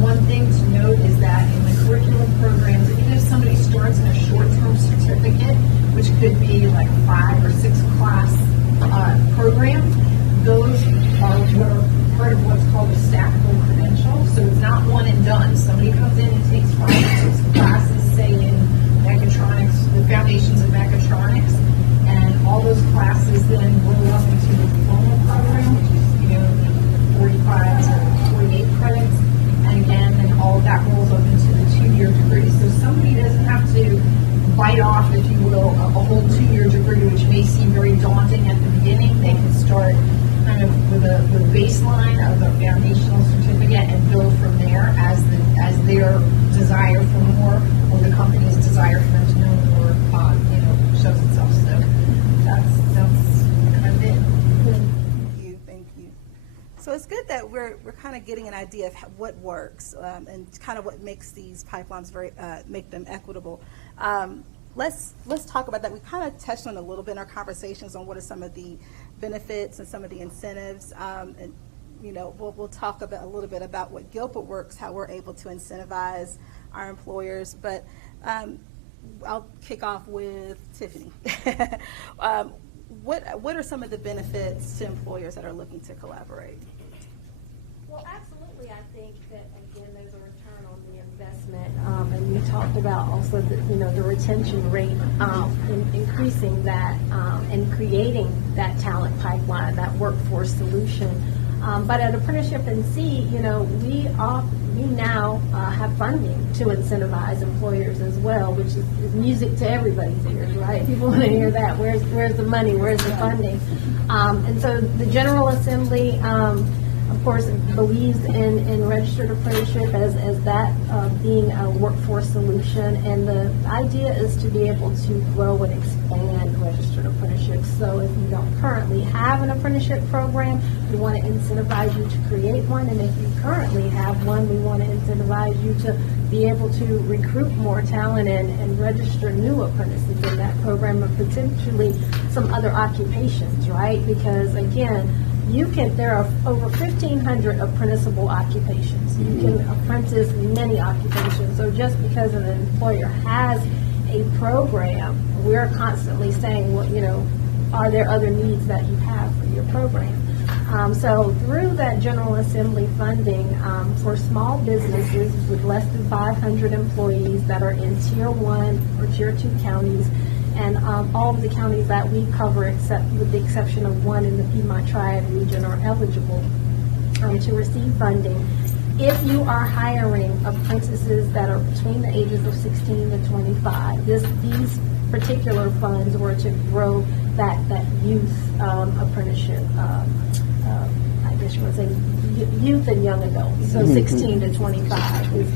One thing to note is that in the curriculum programs, even if somebody starts in a short-term certificate, which could be like a 5 or 6 class program, those are part of what's called a stackable credential. So it's not one and done. Somebody comes in and takes 5 or 6 classes, say in mechatronics, the foundations of mechatronics, and all those classes then roll up into the diploma program, which is 45 to 48 credits, and again, then all of that rolls up into the 2-year degree. So somebody doesn't have to bite off, if you will, a whole 2-year degree, which may seem very daunting at the beginning. They can start kind of with a baseline of a foundational certificate and build from there as their desire for more, or the company's desire for them to know more, shows itself. So that's kind of it. Thank you. So it's good that we're kind of getting an idea of what works and kind of what makes these pipelines make them equitable. Let's talk about that. We kind of touched on a little bit in our conversations on what are some of the benefits and some of the incentives, and we'll talk about a little bit about what Guilford works, how we're able to incentivize our employers. But I'll kick off with Tiffany. What are some of the benefits to employers that are looking to collaborate? Well, absolutely. I think that, again, there's a return on the investment. And you talked about also the retention rate, increasing that and creating that talent pipeline, that workforce solution. But at ApprenticeshipNC, we now have funding to incentivize employers as well, which is music to everybody's ears, right? People want to hear that. Where's the money? Where's the funding? And so the General Assembly, of course, believes in registered apprenticeship as that being a workforce solution, and the idea is to be able to grow and expand registered apprenticeships. So if you don't currently have an apprenticeship program, we want to incentivize you to create one, and if you currently have one, we want to incentivize you to be able to recruit more talent and register new apprentices in that program, and potentially some other occupations, right? Because again, there are over 1,500 apprenticeable occupations. You can apprentice many occupations. So just because an employer has a program, we're constantly saying, well, are there other needs that you have for your program? So through that General Assembly funding for small businesses with less than 500 employees that are in Tier 1 or Tier 2 counties, and all of the counties that we cover, except with the exception of one in the Piedmont Triad region, are eligible to receive funding. If you are hiring apprentices that are between the ages of 16 to 25, these particular funds were to grow that youth apprenticeship. I guess you would say youth and young adults. So 16 to 25 is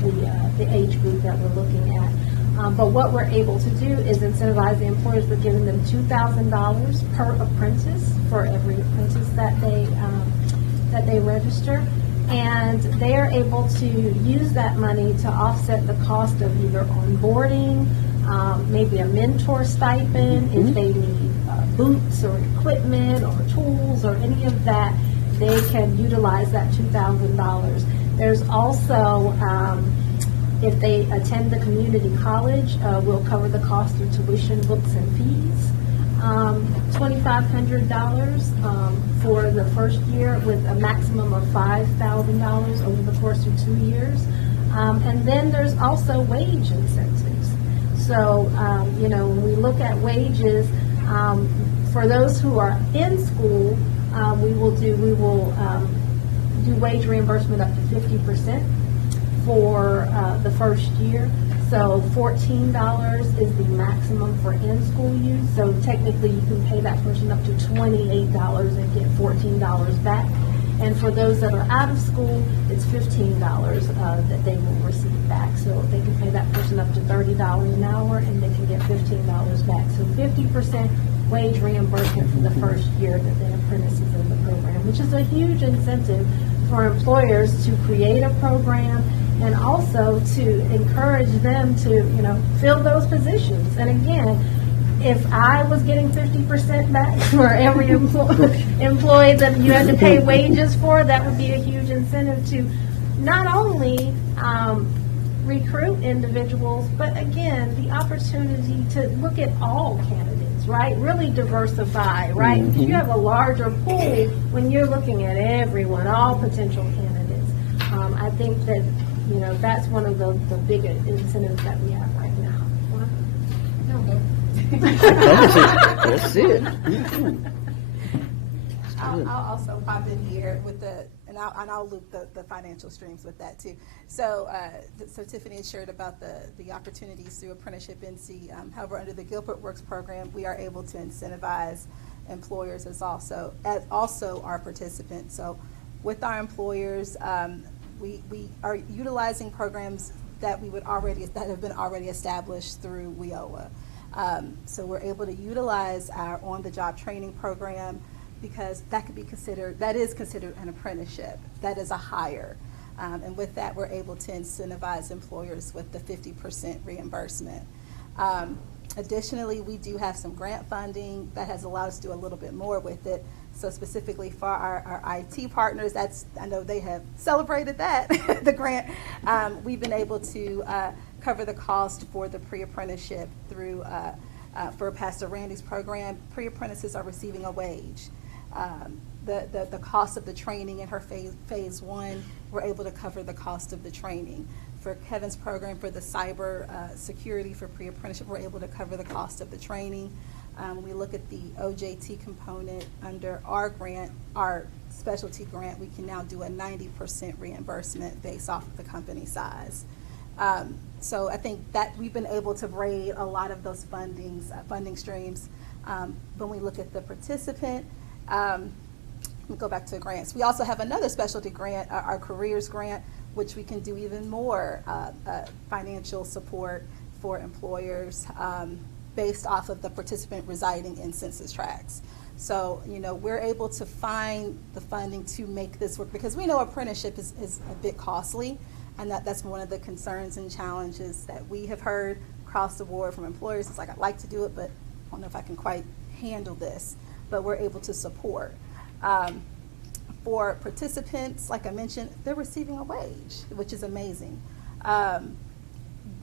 the age group that we're looking at. But what we're able to do is incentivize the employers by giving them $2,000 per apprentice for every apprentice that they register, and they are able to use that money to offset the cost of either onboarding, maybe a mentor stipend, if they need boots or equipment or tools or any of that. They can utilize that $2,000. There's also if they attend the community college, we'll cover the cost of tuition, books, and fees. $2,500 for the first year with a maximum of $5,000 over the course of 2 years. And then there's also wage incentives. So, when we look at wages, for those who are in school, we will do wage reimbursement up to 50% for the first year. So $14 is the maximum for in-school use. So technically, you can pay that person up to $28 and get $14 back. And for those that are out of school, it's $15 that they will receive back. So they can pay that person up to $30 an hour, and they can get $15 back. So 50% wage reimbursement for the first year that the apprentice is in the program, which is a huge incentive for employers to create a program and also to encourage them to, fill those positions. And again, if I was getting 50% back for every employee that you had to pay wages for, that would be a huge incentive to not only recruit individuals, but again, the opportunity to look at all candidates, right? Really diversify, right? Because you have a larger pool when you're looking at everyone, all potential candidates. I think that, that's one of the big incentives that we have right now. That's it. I'll also pop in here with and I'll loop the financial streams with that too. So Tiffany had shared about the opportunities through ApprenticeshipNC. However, under the Guilford Works program, we are able to incentivize employers as also our participants. So with our employers, we are utilizing programs that have been already established through WIOA. So we're able to utilize our on-the-job training program because that is considered an apprenticeship. That is a hire. And with that, we're able to incentivize employers with the 50% reimbursement. Additionally, we do have some grant funding that has allowed us to do a little bit more with it. So specifically for our IT partners, I know they have celebrated that, the grant. We've been able to cover the cost for the pre-apprenticeship through, for Pastor Randy's program. Pre-apprentices are receiving a wage. The cost of the training in her phase 1, we're able to cover the cost of the training. For Kevin's program for the cyber security for pre-apprenticeship, we're able to cover the cost of the training. When we look at the OJT component under our grant, our specialty grant, we can now do a 90% reimbursement based off of the company size. So I think that we've been able to braid a lot of those funding streams. When we look at the participant, we go back to grants. We also have another specialty grant, our careers grant, which we can do even more financial support for employers based off of the participant residing in census tracts. So, we're able to find the funding to make this work because we know apprenticeship is a bit costly, and that's one of the concerns and challenges that we have heard across the board from employers. It's like, I'd like to do it, but I don't know if I can quite handle this, but we're able to support. For participants, like I mentioned, they're receiving a wage, which is amazing.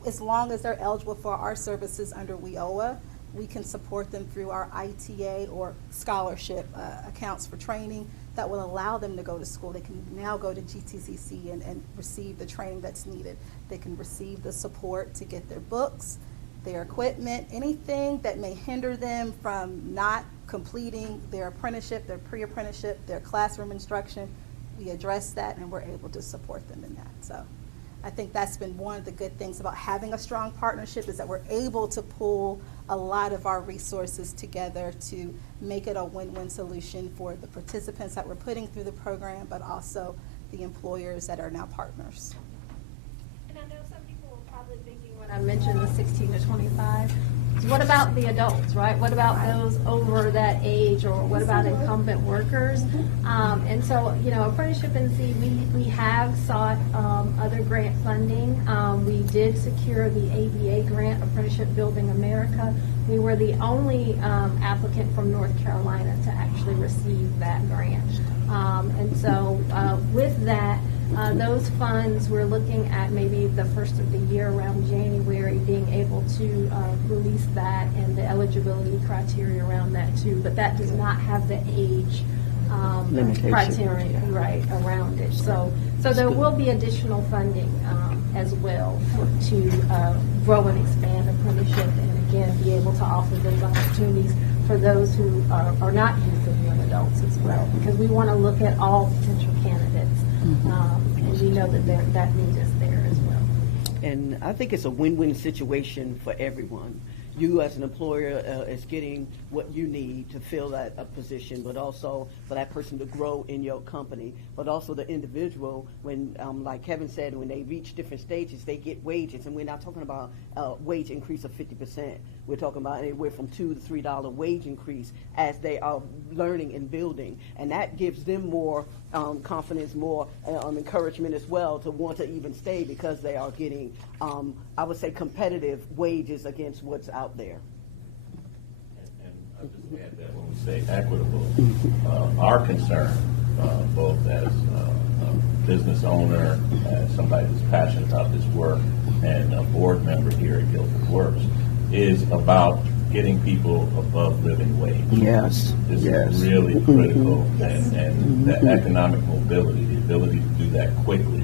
As long as they're eligible for our services under WIOA, we can support them through our ITA or scholarship accounts for training that will allow them to go to school. They can now go to GTCC and receive the training that's needed. They can receive the support to get their books, their equipment, anything that may hinder them from not completing their apprenticeship, their pre-apprenticeship, their classroom instruction. We address that and we're able to support them in that. So I think that's been one of the good things about having a strong partnership is that we're able to pull a lot of our resources together to make it a win-win solution for the participants that we're putting through the program, but also the employers that are now partners. And I know some people were probably thinking when I mentioned the 16 to 25, what about the adults, right? What about those over that age, or what about incumbent workers? And so, ApprenticeshipNC, we have sought other grant funding. We did secure the ABA grant, Apprenticeship Building America. We were the only applicant from North Carolina to actually receive that grant. And so with that, Those funds, we're looking at maybe the first of the year, around January, being able to release that and the eligibility criteria around that too. But that does not have the age Limitation. criteria right around it. So there will be additional funding as well to grow and expand apprenticeship, and again be able to offer those opportunities for those who are not youth and young adults as well, because we want to look at all potential candidates, and we know that that need is there as well. And I think it's a win-win situation for everyone. You as an employer is getting what you need to fill that position, but also for that person to grow in your company. But also the individual, when, like Kevin said, when they reach different stages, they get wages. And we're not talking about a wage increase of 50%. We're talking about anywhere from $2 to $3 wage increase as they are learning and building. And that gives them more confidence, more encouragement as well to want to even stay, because they are getting, I would say, competitive wages against what's out there. And I'll just add that when we say equitable, our concern, both as a business owner, as somebody who's passionate about this work, and a board member here at Guilford Works, is about getting people above living wage. Yes. This is really critical, and the economic mobility, the ability to do that quickly,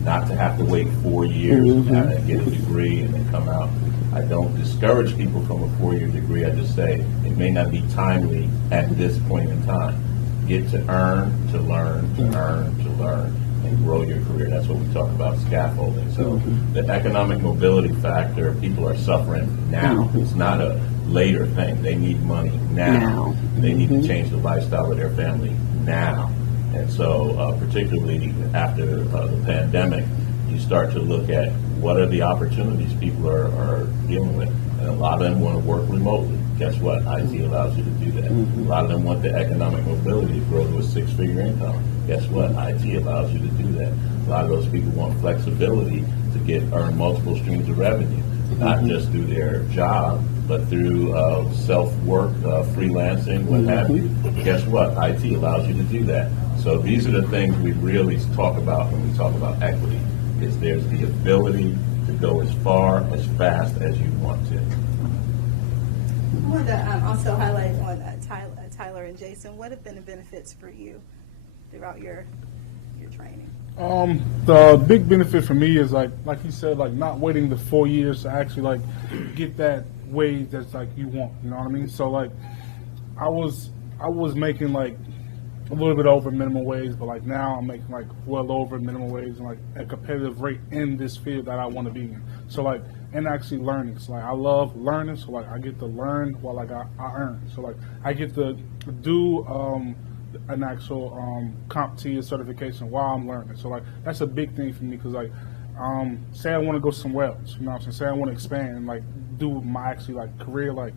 not to have to wait 4 years and get a degree and then come out. I don't discourage people from a 4-year degree. I just say it may not be timely at this point in time. Get to earn, to learn, to earn, to learn, and grow your career. That's what we talk about, scaffolding. So the economic mobility factor, people are suffering now. It's not a later thing. They need money now. They need to change the lifestyle of their family now. And so particularly after the pandemic, you start to look at what are the opportunities people are dealing with. And a lot of them want to work remotely. Guess what? IT allows you to do that. A lot of them want the economic mobility to grow to a 6-figure income. Guess what? IT allows you to do that. A lot of those people want flexibility to earn multiple streams of revenue, not just through their job, but through self-work, freelancing, what have you. Guess what? IT allows you to do that. So these are the things we really talk about when we talk about equity, is there's the ability to go as far, as fast as you want to. I wanted to also highlight on Tyler and Jason, what have been the benefits for you throughout your training? The big benefit for me is like you said, like not waiting the 4 years to actually like get that wage that's like you want. You know what I mean? So like I was making like a little bit over minimum wage, but like now I'm making like well over minimum wage and like a competitive rate in this field that I want to be in. So like, and actually learning. So like I love learning. So like I get to learn while like I earn. So like I get to do an actual CompTIA certification while I'm learning. So like that's a big thing for me, because like say I want to go somewhere else, you know what I'm saying? Say I want to expand and like do my actually like career, like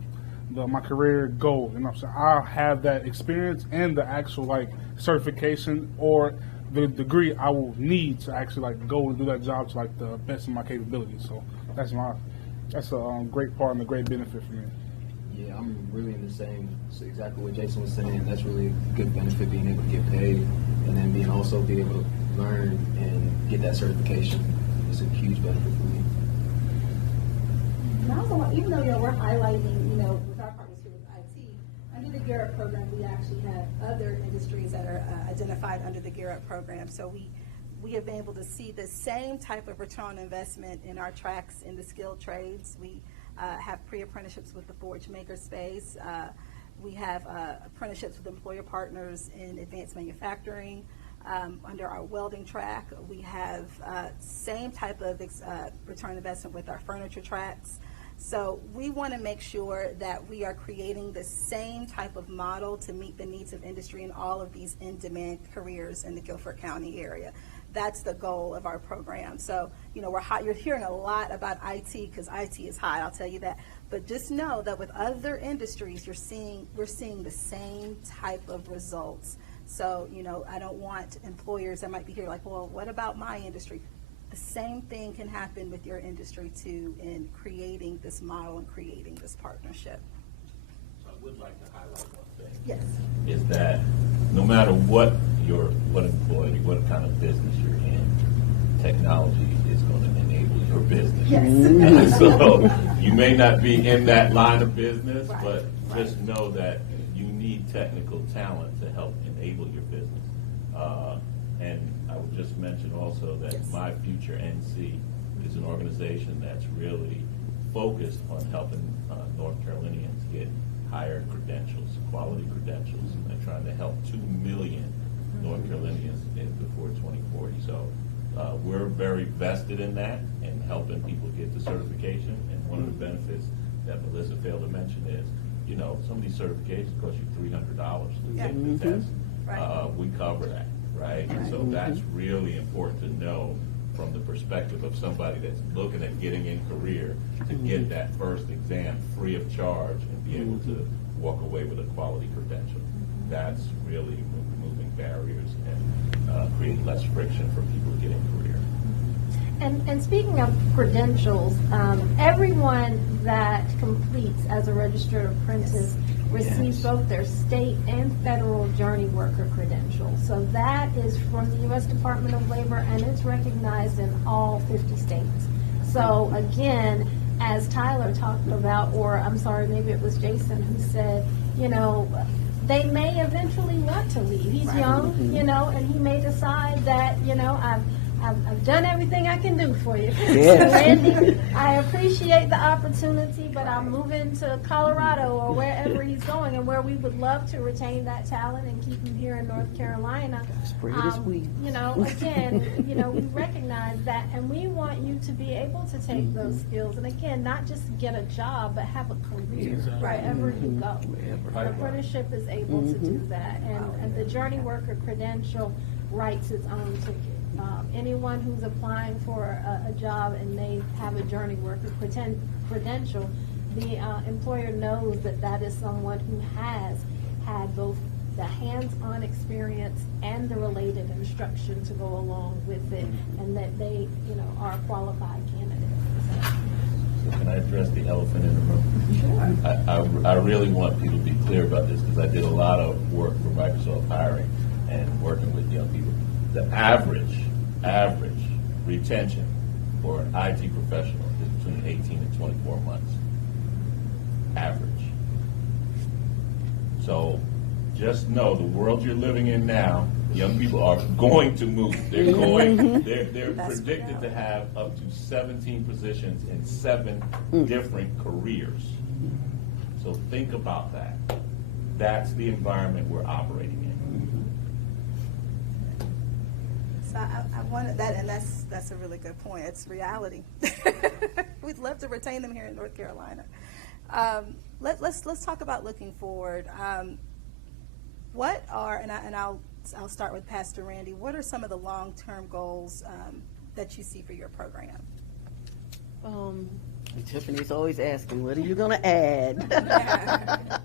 my career goal, you know what I'm saying? I'll have that experience and the actual like certification or the degree I will need to actually like go and do that job to like the best of my capabilities. So that's a great part and a great benefit for me. Yeah, I'm really in the same, so exactly what Jason was saying. That's really a good benefit, being able to get paid, and then be able to learn and get that certification is a huge benefit for me. And also, even though we're highlighting, with our partnership with IT, under the Gear Up program, we actually have other industries that are identified under the Gear Up program. So we have been able to see the same type of return on investment in our tracks in the skilled trades. We have pre-apprenticeships with the Forge Maker space. We have apprenticeships with employer partners in advanced manufacturing. Under our welding track, we have same type of return on investment with our furniture tracks. So we want to make sure that we are creating the same type of model to meet the needs of industry in all of these in-demand careers in the Guilford County area. That's the goal of our program. So, you're hearing a lot about IT because IT is hot, I'll tell you that. But just know that with other industries, we're seeing the same type of results. So, I don't want employers that might be here like, well, what about my industry? The same thing can happen with your industry too, in creating this model and creating this partnership. So I would like to highlight one thing. Yes. Is that no matter what employee, what kind of business you're in, technology is going to enable your business. Yes. So you may not be in that line of business, Right, but just know that you need technical talent to help enable your business. And I would just mention also that Yes. My Future NC is an organization that's really focused on helping North Carolinians get higher credentials, quality credentials, and they're trying to help 2 million North Carolinians before 2040. So we're very vested in that and helping people get the certification. And one of the benefits that Melissa failed to mention is, some of these certifications cost you $300 to Yeah. take the test. Right. We cover that, right? And so that's really important to know from the perspective of somebody that's looking at getting in career to get that first exam free of charge and be able to walk away with a quality credential. That's really removing barriers and creating less friction for people to get in career. And speaking of credentials, everyone that completes as a registered apprentice receives both their state and federal journey worker credentials. So that is from the U.S. Department of Labor, and it's recognized in all 50 states. So again, as Tyler talked about, or I'm sorry, maybe it was Jason who said, they may eventually want to leave. He's young, and he may decide that, I've done everything I can do for you. Yes. Randy, I appreciate the opportunity, but I'm moving to Colorado or wherever he's going, and where we would love to retain that talent and keep him here in North Carolina. Spread his wings. Again, we recognize that, and we want you to be able to take those skills, and again, not just get a job, but have a career wherever you go. The apprenticeship is able to do that, and the journey worker credential writes its own ticket. Anyone who's applying for a job and they have a journey worker credential, the employer knows that that is someone who has had both the hands-on experience and the related instruction to go along with it, and that they, are a qualified candidate. So can I address the elephant in the room? Sure. I really want people to be clear about this because I did a lot of work for Microsoft hiring and working with young people. The average retention for an IT professional is between 18 and 24 months. Average. So just know the world you're living in now, young people are going to move. They're going. They're predicted to have up to 17 positions in 7 different careers. So think about that. That's the environment we're operating in. So I wanted that, and that's a really good point. It's reality. We'd love to retain them here in North Carolina. Let's talk about looking forward. What are, and I'll start with Pastor Randy. What are some of the long-term goals that you see for your program? Tiffany's always asking, what are you going to add?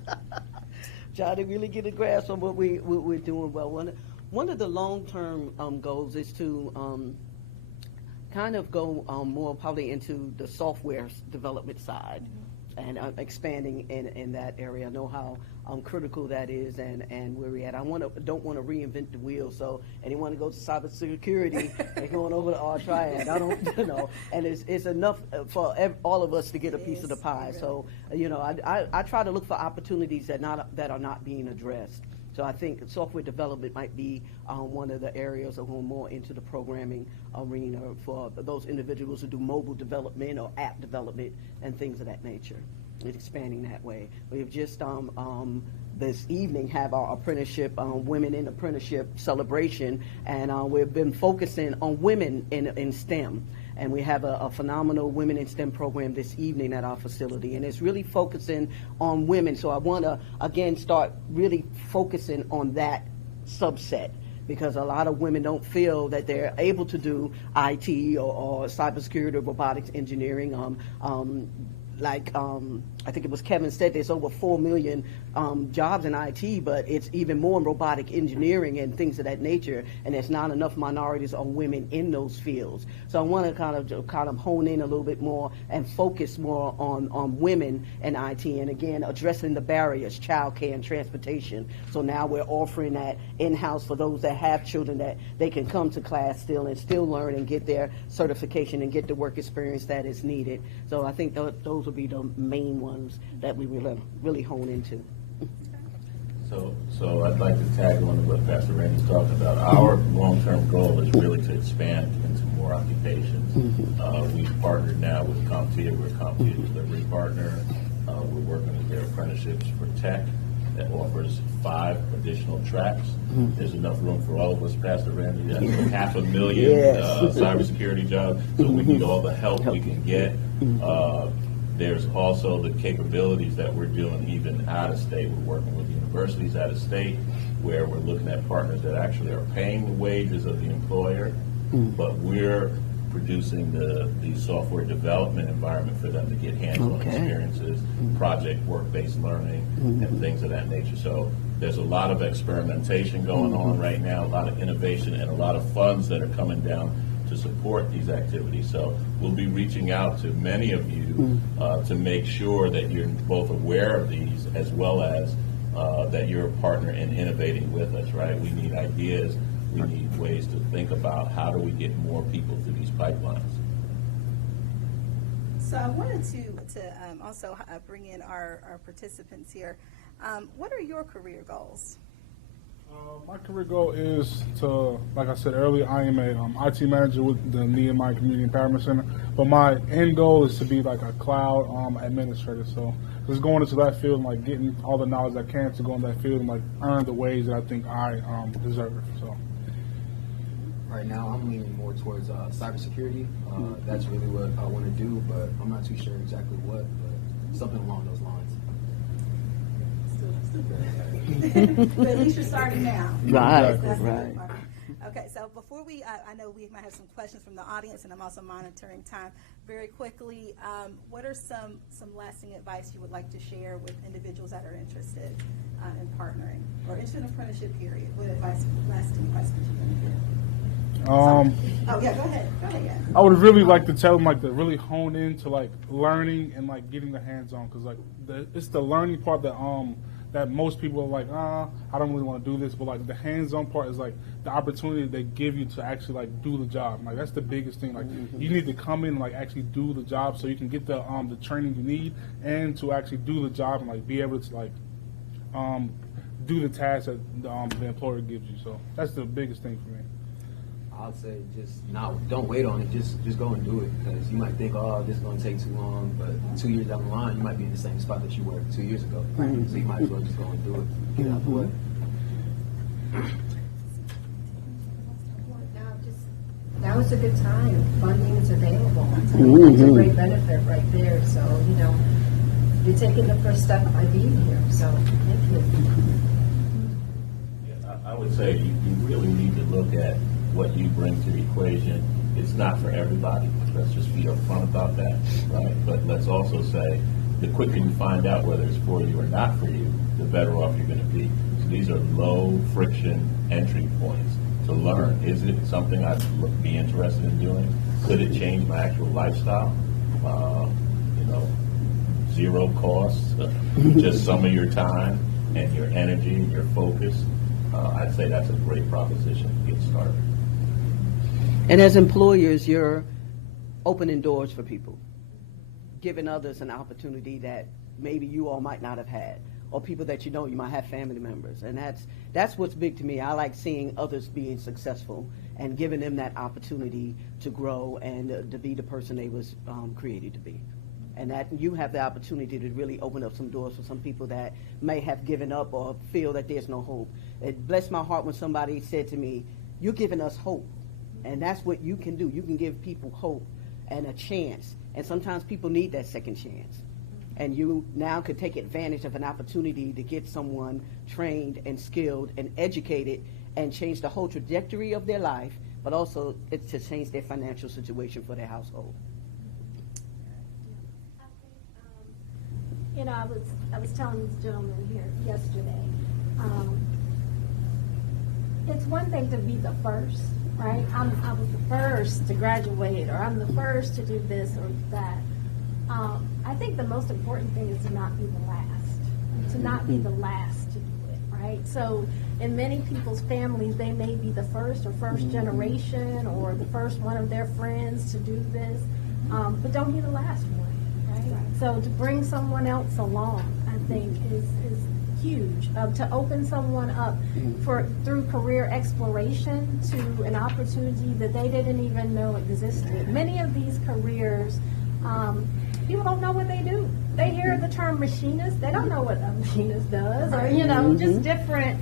Try to really get a grasp on what we're doing well. One of the long-term goals is to kind of go more probably into the software development side and expanding in that area. I know how critical that is and where we're at. Don't want to reinvent the wheel. So anyone who goes to cybersecurity, they're going over to our triad. I don't, and it's enough for all of us to get a piece of the pie. So I try to look for opportunities that are not being addressed. So I think software development might be one of the areas of going more into the programming arena for those individuals who do mobile development or app development and things of that nature. It's expanding that way. We've just this evening have our apprenticeship, Women in Apprenticeship celebration, and we've been focusing on women in STEM. And we have a phenomenal Women in STEM program this evening at our facility, and it's really focusing on women. So I want to, again, start really focusing on that subset, because a lot of women don't feel that they're able to do IT or cybersecurity or robotics engineering. I think it was Kevin said, there's over 4 million jobs in IT, but it's even more in robotic engineering and things of that nature, and there's not enough minorities or women in those fields. So I want to kind of hone in a little bit more and focus more on women in IT, and again, addressing the barriers, childcare and transportation. So now we're offering that in-house for those that have children, that they can come to class still and still learn and get their certification and get the work experience that is needed. So I think those will be the main ones that we really hone into. So I'd like to tag on to what Pastor Randy's talking about. Our long-term goal is really to expand into more occupations. We've partnered now with CompTIA. We're a CompTIA delivery partner. We're working with their apprenticeships for tech that offers 5 additional tracks. There's enough room for all of us, Pastor Randy. That's 500,000 Yes. cybersecurity jobs. So we need all the help we can get. There's also the capabilities that we're doing even out of state. We're working with universities out of state where we're looking at partners that actually are paying the wages of the employer, but we're producing the software development environment for them to get hands-on experiences, project work-based learning, and things of that nature. So there's a lot of experimentation going on right now, a lot of innovation, and a lot of funds that are coming down to support these activities. So we'll be reaching out to many of you to make sure that you're both aware of these, as well as that you're a partner in innovating with us, right? We need ideas. We need ways to think about how do we get more people through these pipelines. So I wanted to also bring in our participants here. What are your career goals? My career goal is to, like I said earlier, I am a IT manager with the Nehemiah Community Empowerment Center, but my end goal is to be like a cloud administrator. So just going into that field and like getting all the knowledge I can to go in that field and like earn the wage that I think I deserve. So Right now, I'm leaning more towards cybersecurity. That's really what I want to do, but I'm not too sure exactly what, but something along those lines. But at least you're starting now. Right, That's the right. good part. Okay, so before we, I know we might have some questions from the audience, and I'm also monitoring time. Very quickly, what are some lasting advice you would like to share with individuals that are interested in partnering or interested in apprenticeship period? What lasting advice would you want to give? Oh yeah, go ahead. Yeah. I would really like to tell them like to really hone into like learning and like getting the hands on, because like it's the learning part that most people are like, I don't really want to do this, but like the hands-on part is like the opportunity they give you to actually like do the job. Like that's the biggest thing. Like you need to come in and like actually do the job so you can get the training you need and to actually do the job and like be able to like do the tasks that the employer gives you. So that's the biggest thing for me. I'd say don't wait on it. Just go and do it, because you might think, oh, this is going to take too long, but 2 years down the line, you might be in the same spot that you were 2 years ago. So you might as well just go and do it. Get out the way. Now is a good time. Funding is available. It's a great benefit right there. So, you're taking the first step by being here. So, thank you. Yeah, I would say you really need to look at what you bring to the equation. It's not for everybody. Let's just be upfront about that, right? But let's also say the quicker you find out whether it's for you or not for you, the better off you're going to be. So these are low friction entry points to learn. Is it something I'd be interested in doing? Could it change my actual lifestyle? Zero cost, just some of your time and your energy and your focus. I'd say that's a great proposition to get started. And as employers, you're opening doors for people, giving others an opportunity that maybe you all might not have had, or people that you might have family members. And that's what's big to me. I like seeing others being successful and giving them that opportunity to grow and to be the person they was created to be. And that you have the opportunity to really open up some doors for some people that may have given up or feel that there's no hope. It blessed my heart when somebody said to me, "You're giving us hope." And that's what you can do. You can give people hope and a chance. And sometimes people need that second chance. And you now could take advantage of an opportunity to get someone trained and skilled and educated and change the whole trajectory of their life, but also it's to change their financial situation for their household. I think You know, I was telling this gentleman here yesterday, it's one thing to be the first, right? I was the first to graduate, or I'm the first to do this or that. I think the most important thing is to not be the last, to not be the last to do it, right? So in many people's families, they may be the first or first generation or the first one of their friends to do this, but don't be the last one, right? So to bring someone else along, I think is huge. To open someone up through career exploration to an opportunity that they didn't even know existed. Many of these careers, people don't know what they do. They hear the term machinist, they don't know what a machinist does, or, you know, just different,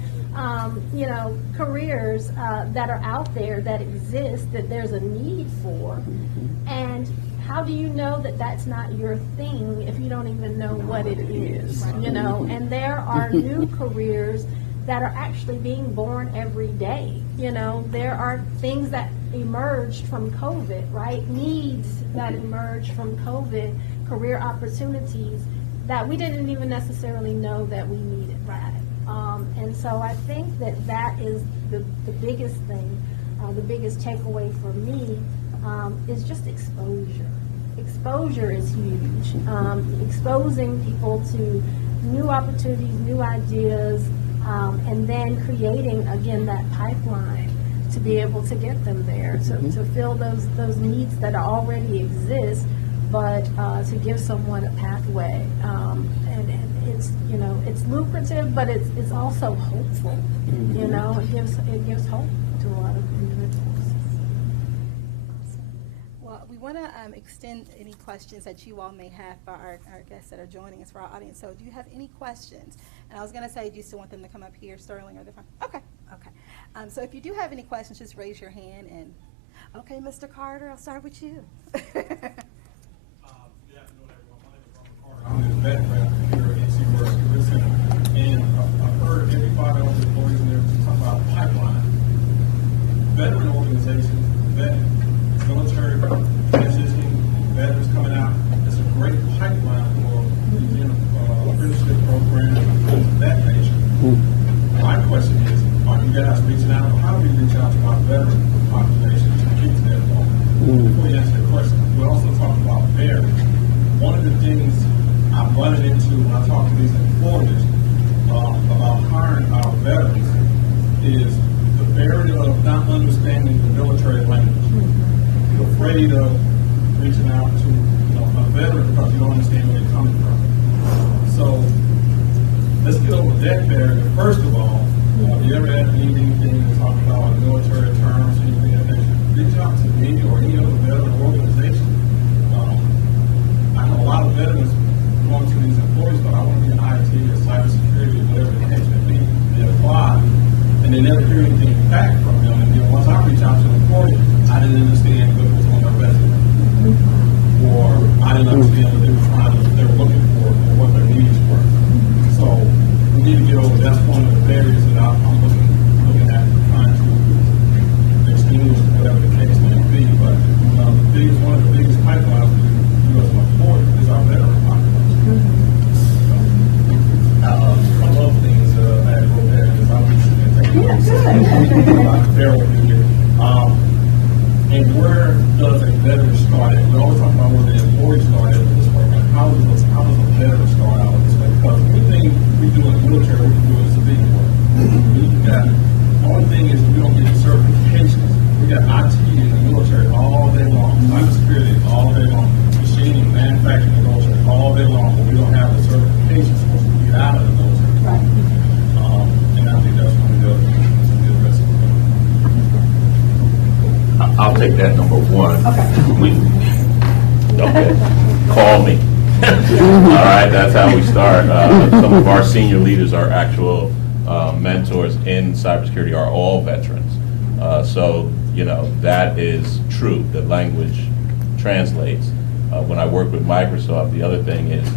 you know, careers that are out there that exist, that there's a need for. And how do you know that that's not your thing if you don't even know what it is, you know? And there are new careers that are actually being born every day. You know, there are things that emerged from COVID, right? Needs that emerged from COVID, career opportunities that we didn't even necessarily know that we needed, right? And so I think that that is the biggest thing, the biggest takeaway for me is just exposure. Exposure is huge. Exposing people to new opportunities, new ideas, and then creating, again, that pipeline to be able to get them there, to fill those needs that already exist, but to give someone a pathway. And it's, you know, it's lucrative, but it's also hopeful. You know, it gives hope to a lot of individuals. Well, we want to extend any questions that you all may have for our guests that are joining us, for our audience. So do you have any questions? And I was going to say, do you still want them to come up here, Sterling, or the front? Okay. So if you do have any questions, just raise your hand. And okay, Mr. Carter, I'll start with you. I'm in the background here at NC Works Career Center, and I've heard everybody on the employees in there talk about pipeline. Veteran organizations, military transitioning, veterans coming out. It's a great pipeline for the apprenticeship program of that nature. My question is, are you guys reaching out, or how do we reach out to our veteran population to get to that point? Before you answer the question, we also talk about barriers. One of the things I'm running into when I talk to these employers about hiring our veterans is the barrier of not understanding the military language. You're afraid of reaching out to a veteran because you don't understand where they're coming from. So let's get over that barrier. First of all, if you ever had anything to talk about military terms, anything like that, reach out to me or any other veteran organization. I know a lot of veterans going to these employees, but I want to be in IT or cybersecurity or whatever the case may be. They apply, and they never hear anything back from them. And then once I reach out to an employee, I didn't understand what was on their resume, or I didn't understand what they were looking for, or what their needs were. So we need to get over. That's one of the barriers that I'm looking at, trying to extinguish, whatever the case may be. But one of the biggest pipelines we do as an employer is our veteran population. A couple of things I wrote there because I'm bear with me here. And where does a veteran start at? We always talk about where the employee started with this program. How does a veteran start out with this way? Because anything we do in the military, we can do in civilian work. The only thing is we don't get the certifications. We got IT in the military all day long, cybersecurity all day long, machining, manufacturing in the military all day long, but we don't have the certifications supposed to get out of the military. Right. And I think that's one of the other things to address. I'll take that number one. Okay. Call me. All right, that's how we start. Some of our senior leaders, our actual mentors in cybersecurity, are all veterans. So, that is true. The language translates. When I work with Microsoft, the other thing is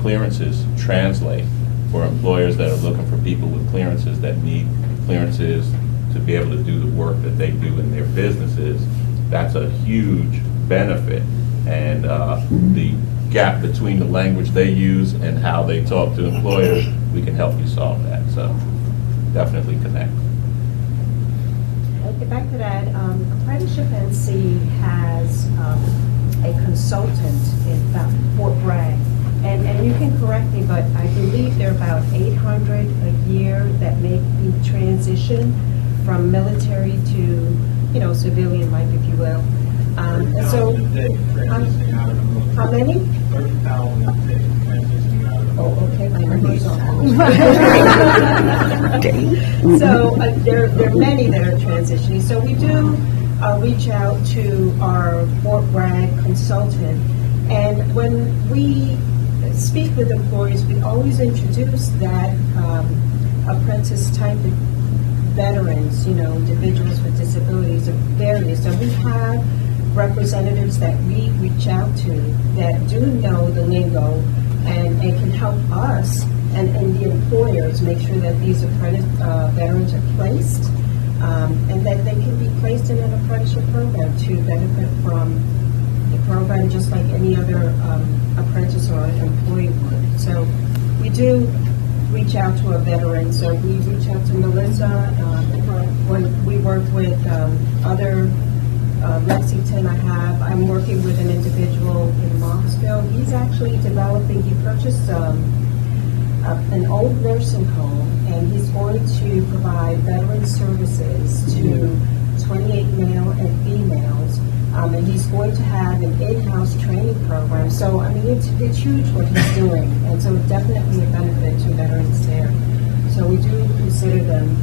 clearances translate for employers that are looking for people with clearances that need clearances to be able to do the work that they do in their businesses. That's a huge benefit. And the gap between the language they use and how they talk to employers, we can help you solve that. So definitely connect. I'll get back to that. ApprenticeshipNC has a consultant in Fort Bragg. And you can correct me, but I believe there are about 800 a year that make the transition from military to, you know, civilian life, if you will. And so, how many? 30,000 a day transitioning out of. Oh, okay, my numbers are So there are many that are transitioning. So we do reach out to our Fort Bragg consultant, and when we speak with employers, we always introduce that apprentice type of veterans, you know, individuals with disabilities of various. So we have representatives that we reach out to that do know the lingo and can help us and the employers make sure that these apprentice veterans are placed and that they can be placed in an apprenticeship program to benefit from the program just like any other apprentice or employee would. So we do reach out to a veteran. So we reach out to Melissa when we work with other Lexington. I'm working with an individual in Mossville. He's actually developing, he purchased an old nursing home, and he's going to provide veteran services to 28 male and females. And he's going to have an in-house training program. So, I mean, it's huge what he's doing. And so definitely a benefit to veterans there. So we do consider them.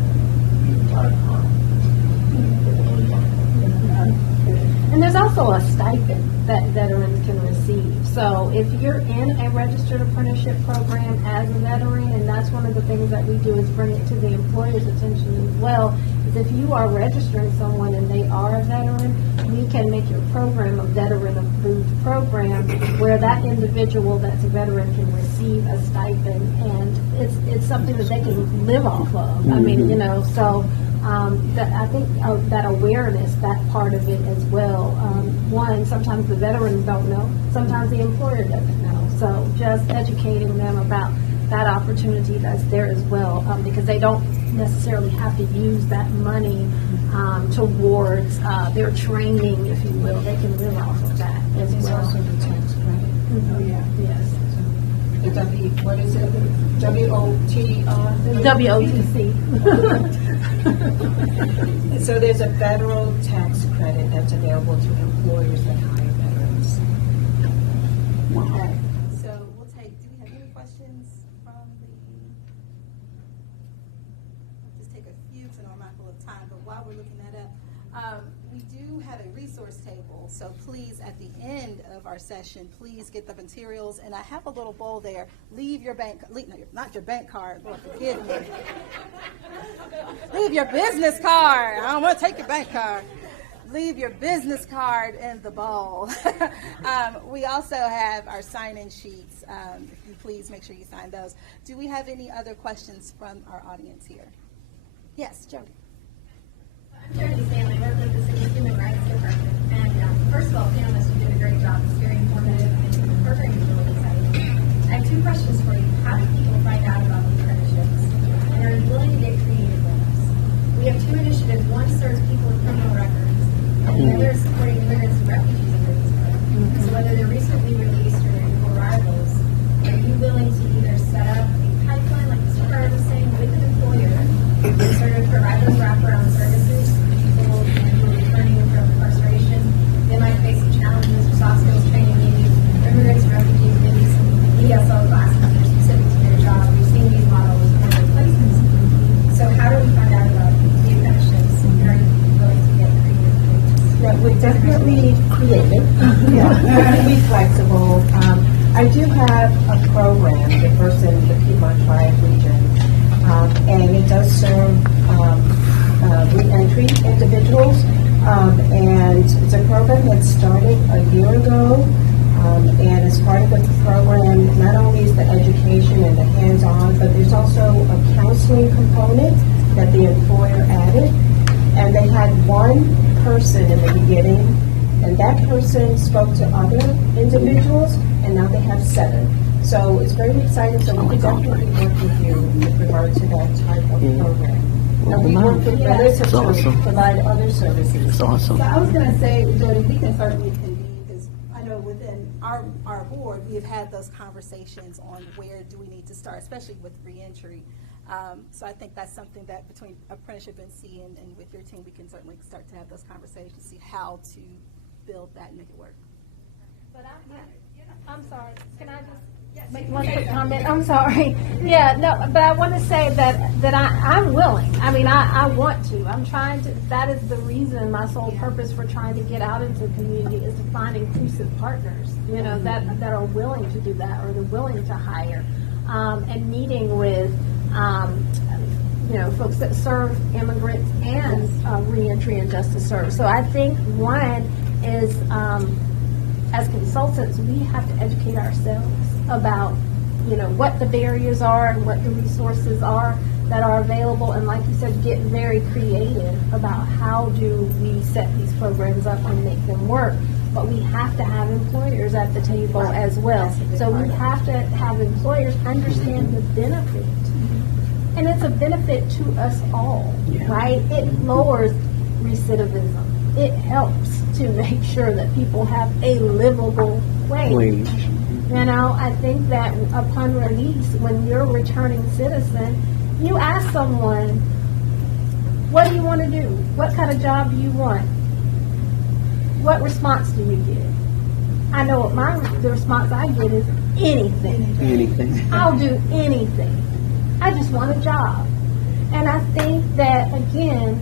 And there's also a stipend that veterans can receive. So if you're in a registered apprenticeship program as a veteran, and that's one of the things that we do is bring it to the employer's attention as well, is if you are registering someone and they are a veteran, we can make your program a veteran-approved program where that individual that's a veteran can receive a stipend, and it's something that they can live off of. I mean, you know, so that I think that awareness, that part of it as well. One, sometimes the veterans don't know, sometimes the employer doesn't know. So just educating them about that opportunity that's there as well, because they don't necessarily have to use that money towards their training, if you will. They can live off of that as There's well. also the tax credit. Oh, yeah. Yes. The what is it? WOTC. So there's a federal tax credit that's available to employers that hire veterans. Okay, so we'll take, do we have any questions from I'll just take a few because I know I'm not full of time, but while we're looking that up, we do have a resource table. So please, at the end of our session, please get the materials. And I have a little bowl there. Leave your bank, no, not your bank card, Lord forgive me. Leave your business card. I don't want to take your bank card. Leave your business card in the bowl. We also have our sign-in sheets. If you please make sure you sign those. Do we have any other questions from our audience here? Yes, Jody. I'm Jody Stanley, work with the City's Human Rights Department. And first of all, panelists, you did a great job. It's very informative, and the program is really exciting. I have two questions for you. How do people find out about the apprenticeships? And are you willing to get creative with us? We have two initiatives. One serves people with criminal records, and the other is supporting immigrants and refugees under this program. So whether they're recently released or they're new arrivals, are you willing to either set up a pipeline, like Mr. Carter was saying, with an employer, and sort of provide those wraparound services for people who are returning from incarceration? They might face some challenges for soft skills training, maybe immigrants, refugees, maybe some ESL classes that are specific to their job. We've seen these models in other places. So how do we find out about the apprenticeships, and are you willing to get creative with this? Yeah, we're definitely creative. Definitely flexible. I do have a program, the first in the Piedmont Triad region, and it does serve re-entry individuals. And it's a program that started a year ago. And as part of the program, not only is the education and the hands-on, but there's also a counseling component that the employer added. And they had one person in the beginning, And that person spoke to other individuals, and now they have 7. So it's very exciting, so we could definitely work with you with regard to that type of program. And we work with others to awesome. provide other services. It's awesome. So I was going to say, Jody, we can certainly convene, because I know within our board, we have had those conversations on where do we need to start, especially with reentry. So I think that's something that between ApprenticeshipNC and with your team, we can certainly start to have those conversations, see how to build that and make it work. But I'm sorry, can I just make one quick comment? I'm sorry. Yeah, no, but I want to say that I'm willing. I mean, I want to. I'm trying to, that is the reason, my sole purpose for trying to get out into the community is to find inclusive partners, you know, that are willing to do that, or they're willing to hire. And meeting with, you know, folks that serve immigrants and reentry and justice service. So I think one is, as consultants, we have to educate ourselves about, you know, what the barriers are and what the resources are that are available, and like you said, get very creative about how do we set these programs up and make them work. But we have to have employers at the table as well. So we have to have employers understand the benefit. And it's a benefit to us all, right? It lowers recidivism. It helps to make sure that people have a livable wage. You know, I think that upon release, when you're a returning citizen, you ask someone, what do you want to do? What kind of job do you want? What response do you get? I know what the response I get is anything. Anything. I'll do anything. I just want a job. And I think that, again,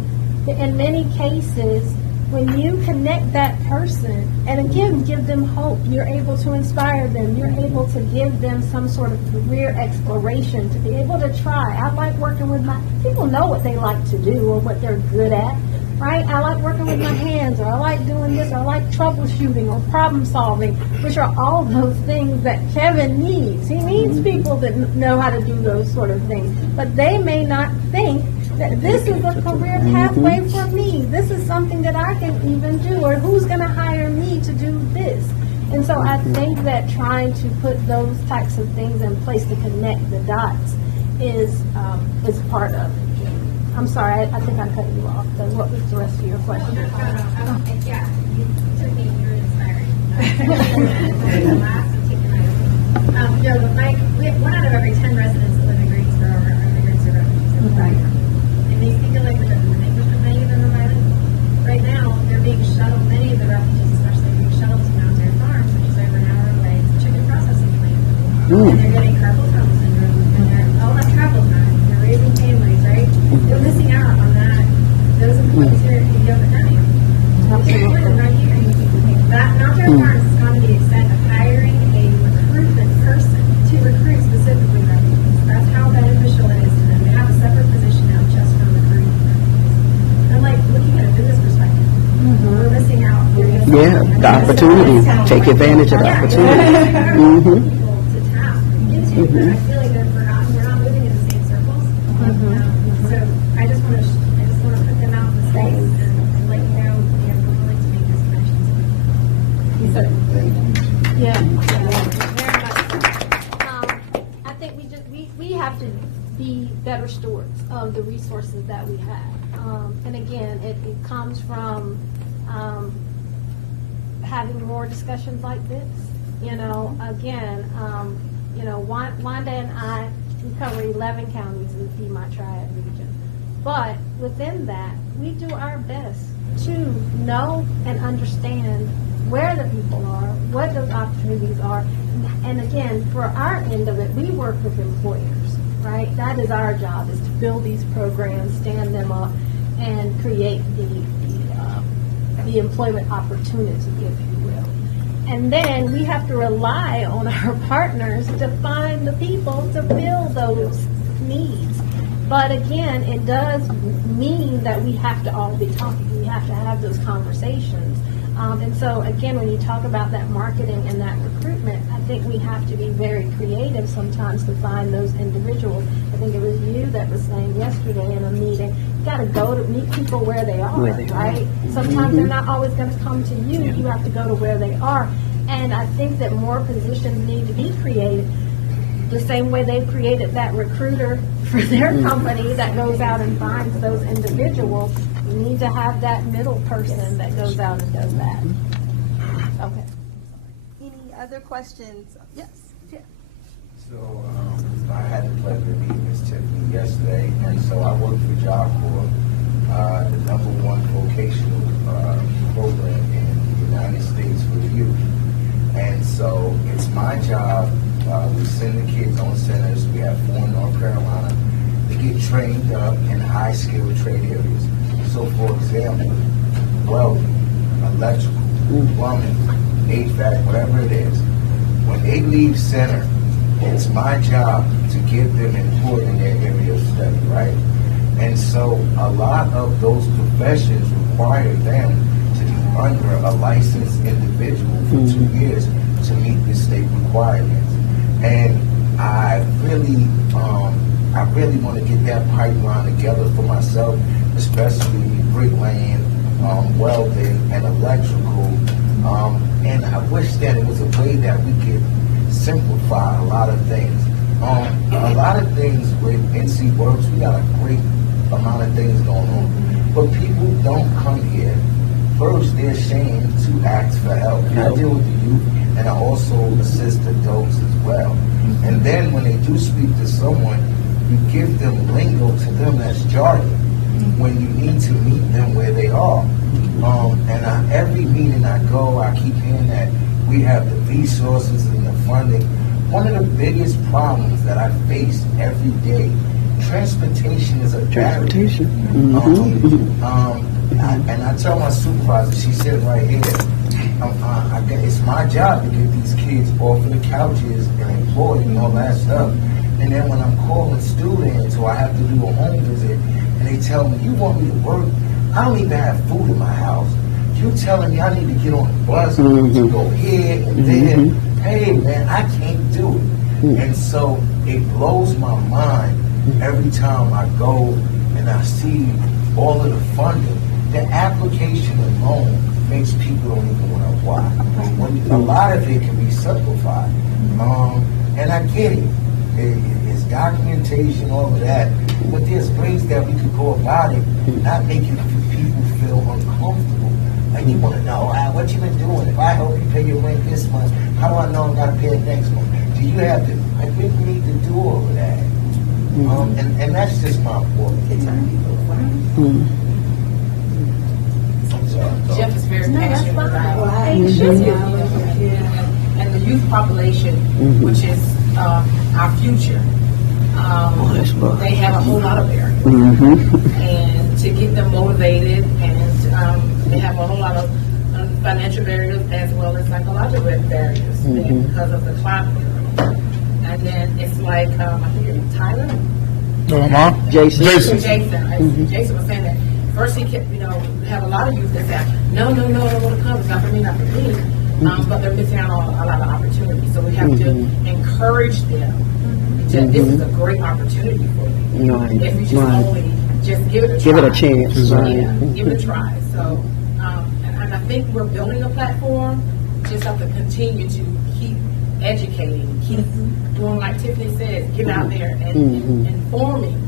in many cases, when you connect that person, and again, give them hope, you're able to inspire them, you're able to give them some sort of career exploration, to be able to try. I like working with people know what they like to do or what they're good at, right? I like working with my hands, or I like doing this, or I like troubleshooting or problem solving, which are all those things that Kevin needs. He needs people that know how to do those sort of things, but they may not think that this is a career pathway for me. This is something that I can even do, or who's going to hire me to do this? And so I think that trying to put those types of things in place to connect the dots is part of it. I'm sorry, I think I cut you off. So what was the rest of your question? Yeah, to me, you're inspiring. One out of every 10 residents that live in Greensboro are immigrants or refugees. Right. And they speak a language other than English, but many of them are violent. Right now, they're being shuttled, many of the refugees especially, are being shuttled to Mount Airy Farms, which is over an hour away. It's a chicken processing plant. And they're getting carpal tunnel syndrome, and they're all that travel time. They're raising families, right? They're missing out on that. Those employees here in Guilford County. Absolutely. Right here. That Mount Airy Farms is going to be the extent of hiring a recruitment person to recruit specifically refugees. That's how beneficial it is to them. They have a separate position now just for recruiting refugees. I'm like looking at a business perspective. We're missing out. Yeah, the opportunity. Take advantage of the opportunity. People to tap into, but I feel like they're forgotten. We're not moving in the same circles. So I just want to put them out in the space and let you know, we're willing to make those connections. Yeah. Very much. I think we have to be better stewards of the resources that we have. And again, it comes from having more discussions like this. You know, again, you know, Wanda and I, we cover 11 counties in the Piedmont Triad region. But within that, we do our best to know and understand where the people are, what those opportunities are. And again, for our end of it, we work with employers, right? That is our job, is to build these programs, stand them up, and create the employment opportunity, if you will. And then we have to rely on our partners to find the people to fill those needs. But again, it does mean that we have to all be talking. We have to have those conversations. And so again, when you talk about that marketing and that recruitment, I think we have to be very creative sometimes to find those individuals. I think it was you that was saying yesterday in a meeting, you got to go to meet people where they are, right? Sometimes they're not always going to come to you. You have to go to where they are. And I think that more positions need to be created. The same way they've created that recruiter for their company that goes out and finds those individuals, we need to have that middle person that goes out and does that. Okay. Any other questions? Yes, Jim. So I had the pleasure of meeting Ms. Tiffany yesterday, and so I work for Job Corps, the #1 vocational program in the United States for the youth. And so it's my job. We send the kids on centers. We have 4 in North Carolina to get trained up in high-skilled trade areas. So, for example, welding, electrical, plumbing, HVAC, whatever it is. When they leave center, it's my job to get them employed in their area of study, right? And so a lot of those professions require them to be under a licensed individual for 2 years to meet the state requirements. And I really want to get that pipeline together for myself, especially bricklaying, welding, and electrical. And I wish that it was a way that we could simplify a lot of things. A lot of things with NC Works, we got a great amount of things going on. But people don't come here. First, they're ashamed to ask for help. And I deal with the youth, and I also assist adults as well. And then when they do speak to someone, you give them lingo to them that's jargon when you need to meet them where they are. And every meeting I go, I keep hearing that we have the resources and the funding. One of the biggest problems that I face every day, transportation is a barrier. And I tell my supervisor, she's sitting right here, it's my job to get these kids off of the couches and employed and all that stuff. And then when I'm calling students or I have to do a home visit and they tell me, you want me to work? I don't even have food in my house. You telling me I need to get on the bus to go here and there. Hey man, I can't do it. And so it blows my mind every time I go and I see all of the funding. The application alone makes people don't even want to apply. A lot of it can be simplified. And I get it. It's documentation, all of that. But there's ways that we could go about it, not making people feel uncomfortable. Like you want to know, what you been doing? If I help you pay your rent this month, how do I know I'm going to pay it next month? Do you have to, I think we need to do all of that. And that's just my point. Jeff is very passionate about and the youth population, which is our future. They have a whole lot of barriers, and to get them motivated, and they have a whole lot of financial barriers as well as psychological barriers because of the climate. And then it's like I think it's Tyler. Jason. Jason was saying that first he kept, have a lot of youth that say, no, I don't want to come. It's not for me, not for me. But they're missing out on a lot of opportunities. So we have to encourage them. This is a great opportunity for you. If you just only just give it a try. Give it a chance. Give it a try. So, and I think we're building a platform. Just have to continue to keep educating, keep doing like Tiffany says, get out there and informing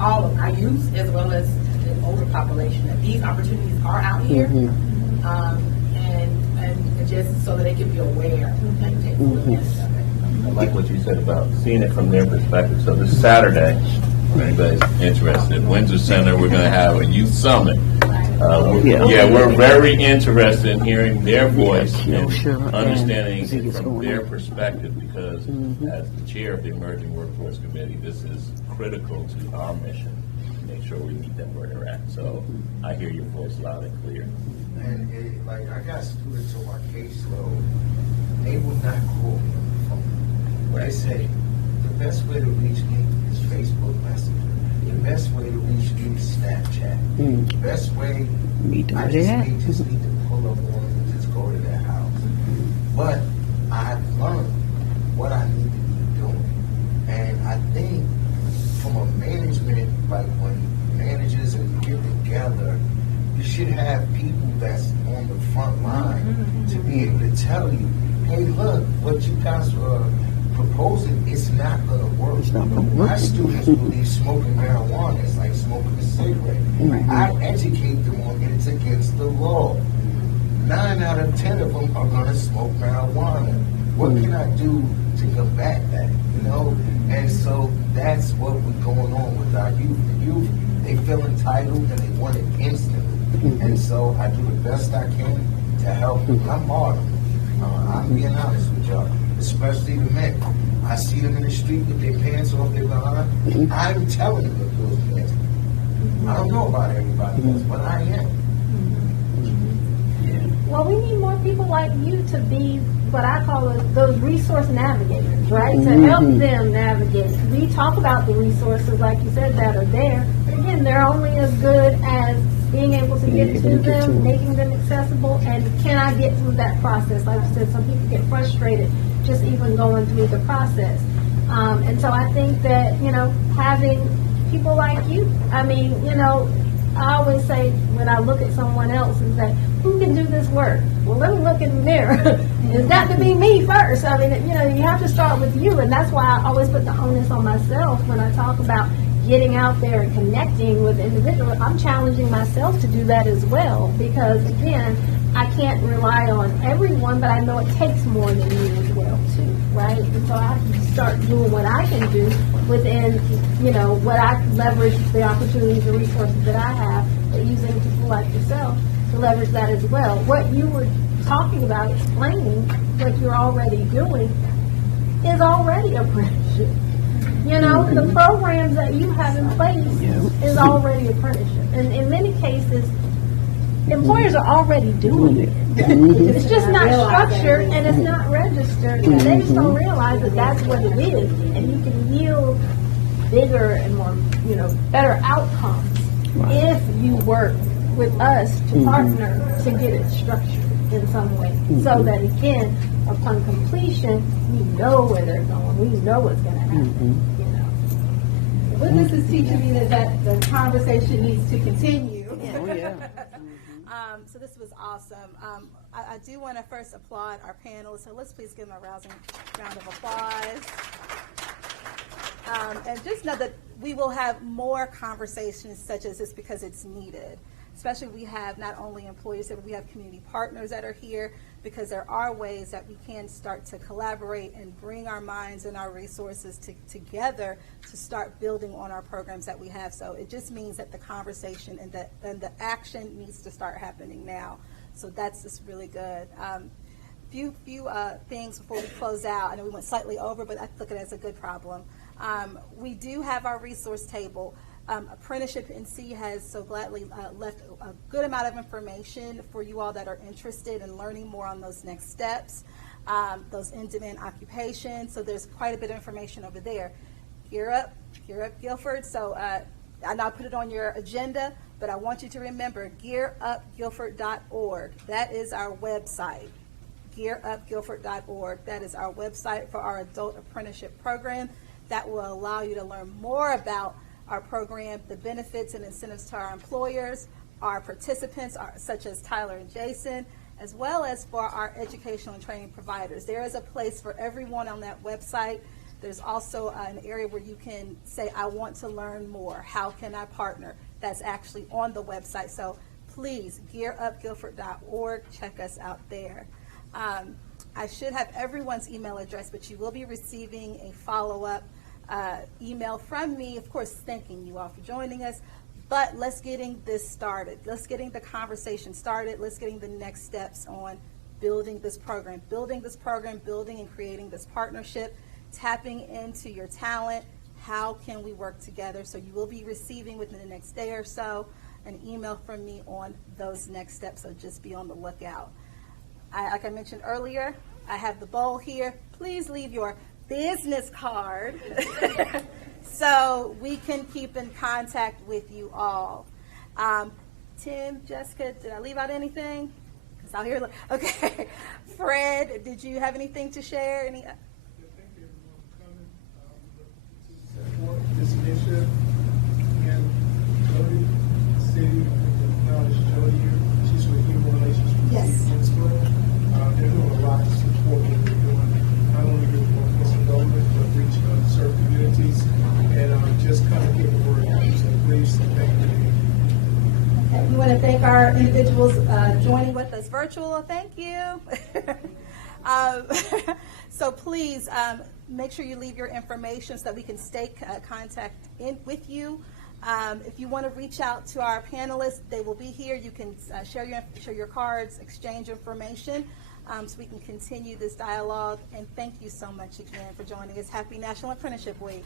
all of our youth as well as the older population that these opportunities are out here, and just so that they can be aware and take full advantage of it. I like what you said about seeing it from their perspective. So this Saturday, if anybody's interested, Windsor Center, we're going to have a youth summit. We're very interested in hearing their voice and understanding it from their perspective because as the chair of the Emerging Workforce Committee, this is critical to our mission to make sure we meet them where they're at. So I hear your voice loud and clear. And I got students on my caseload, they would not call me on the phone. They say, the best way to reach me is Facebook Messenger. The best way to reach me is Snapchat. The best way, I just need to pull up on and just go to their house. But I tell you, hey, look, what you guys are proposing, it's not going to work. It's not gonna work. My students believe smoking marijuana is like smoking a cigarette. I educate them on it's against the law. 9 out of 10 of them are going to smoke marijuana. What can I do to combat that? You know, and so that's what we're going on with our youth. The youth, they feel entitled and they want it instantly. And so I do the best I can to help them. I'm hard. I'm being honest with y'all, especially the men. I see them in the street with their pants off their behind. I'm telling them to those pants. I don't know about everybody else, but I am. Well, we need more people like you to be what I call those resource navigators, right? To help them navigate. We talk about the resources, like you said, that are there. But again, they're only as good as being able to get to them, making them accessible, and can I get through that process? Like you said, some people get frustrated just even going through the process. And so I think that, you know, having people like you, I mean, you know, I always say when I look at someone else is that, who can do this work? Well, let me look in the mirror. It's got to be me first. I mean, you know, you have to start with you, and that's why I always put the onus on myself when I talk about getting out there and connecting with individuals. I'm challenging myself to do that as well, because again, I can't rely on everyone, but I know it takes more than me as well too, right? And so I have to start doing what I can do within, you know, what I leverage the opportunities and resources that I have, but using people like yourself to leverage that as well. What you were talking about, explaining what you're already doing, is already apprenticeship. You know, the programs that you have in place is already apprenticeship. And in many cases, employers are already doing it. It's just not structured and it's not registered. And they just don't realize that that's what it is. And you can yield bigger and more, you know, better outcomes if you work with us to partner to get it structured in some way, so that again, upon completion, we know where they're going. We know what's going to happen. You know. What this is teaching me is that the conversation needs to continue. So this was awesome. I do want to first applaud our panelists, so let's please give them a rousing round of applause. And just know that we will have more conversations such as this because it's needed. Especially we have not only employees, but we have community partners that are here, because there are ways that we can start to collaborate and bring our minds and our resources together to start building on our programs that we have. So it just means that the conversation and the action needs to start happening now. So that's just really good. Few things before we close out. I know we went slightly over, but I look at it as a good problem. We do have our resource table. ApprenticeshipNC has so gladly left a good amount of information for you all that are interested in learning more on those next steps, those in-demand occupations. So there's quite a bit of information over there. Gear Up Guilford. So I now put it on your agenda, but I want you to remember gearupguilford.org. That is our website. gearupguilford.org. That is our website for our adult apprenticeship program. That will allow you to learn more about our program, the benefits and incentives to our employers, our participants, such as Tyler and Jason, as well as for our educational and training providers. There is a place for everyone on that website. There's also an area where you can say, I want to learn more. How can I partner? That's actually on the website. So please, gearupguilford.org, check us out there. I should have everyone's email address, but you will be receiving a follow-up email from me, of course, thanking you all for joining us, but let's getting this started. Let's getting the conversation started. Let's getting the next steps on building this program, building and creating this partnership, tapping into your talent. How can we work together? So you will be receiving within the next day or so an email from me on those next steps, so just be on the lookout. Like I mentioned earlier, I have the bowl here. Please leave your business card so we can keep in contact with you all. Tim, Jessica, did I leave out anything? Because I'll hear. Okay. Fred, did you have anything to share? Thank you everyone for coming. To support this initiative. And Jody, the city, acknowledge Jody here. She's with Human Relations. Yes. They're doing a lot our individuals joining with us virtual. Thank you. So please make sure you leave your information so that we can stay contact in with you. If you want to reach out to our panelists, they will be here. You can share your cards, exchange information, so we can continue this dialogue. And thank you so much again for joining us. Happy National Apprenticeship Week.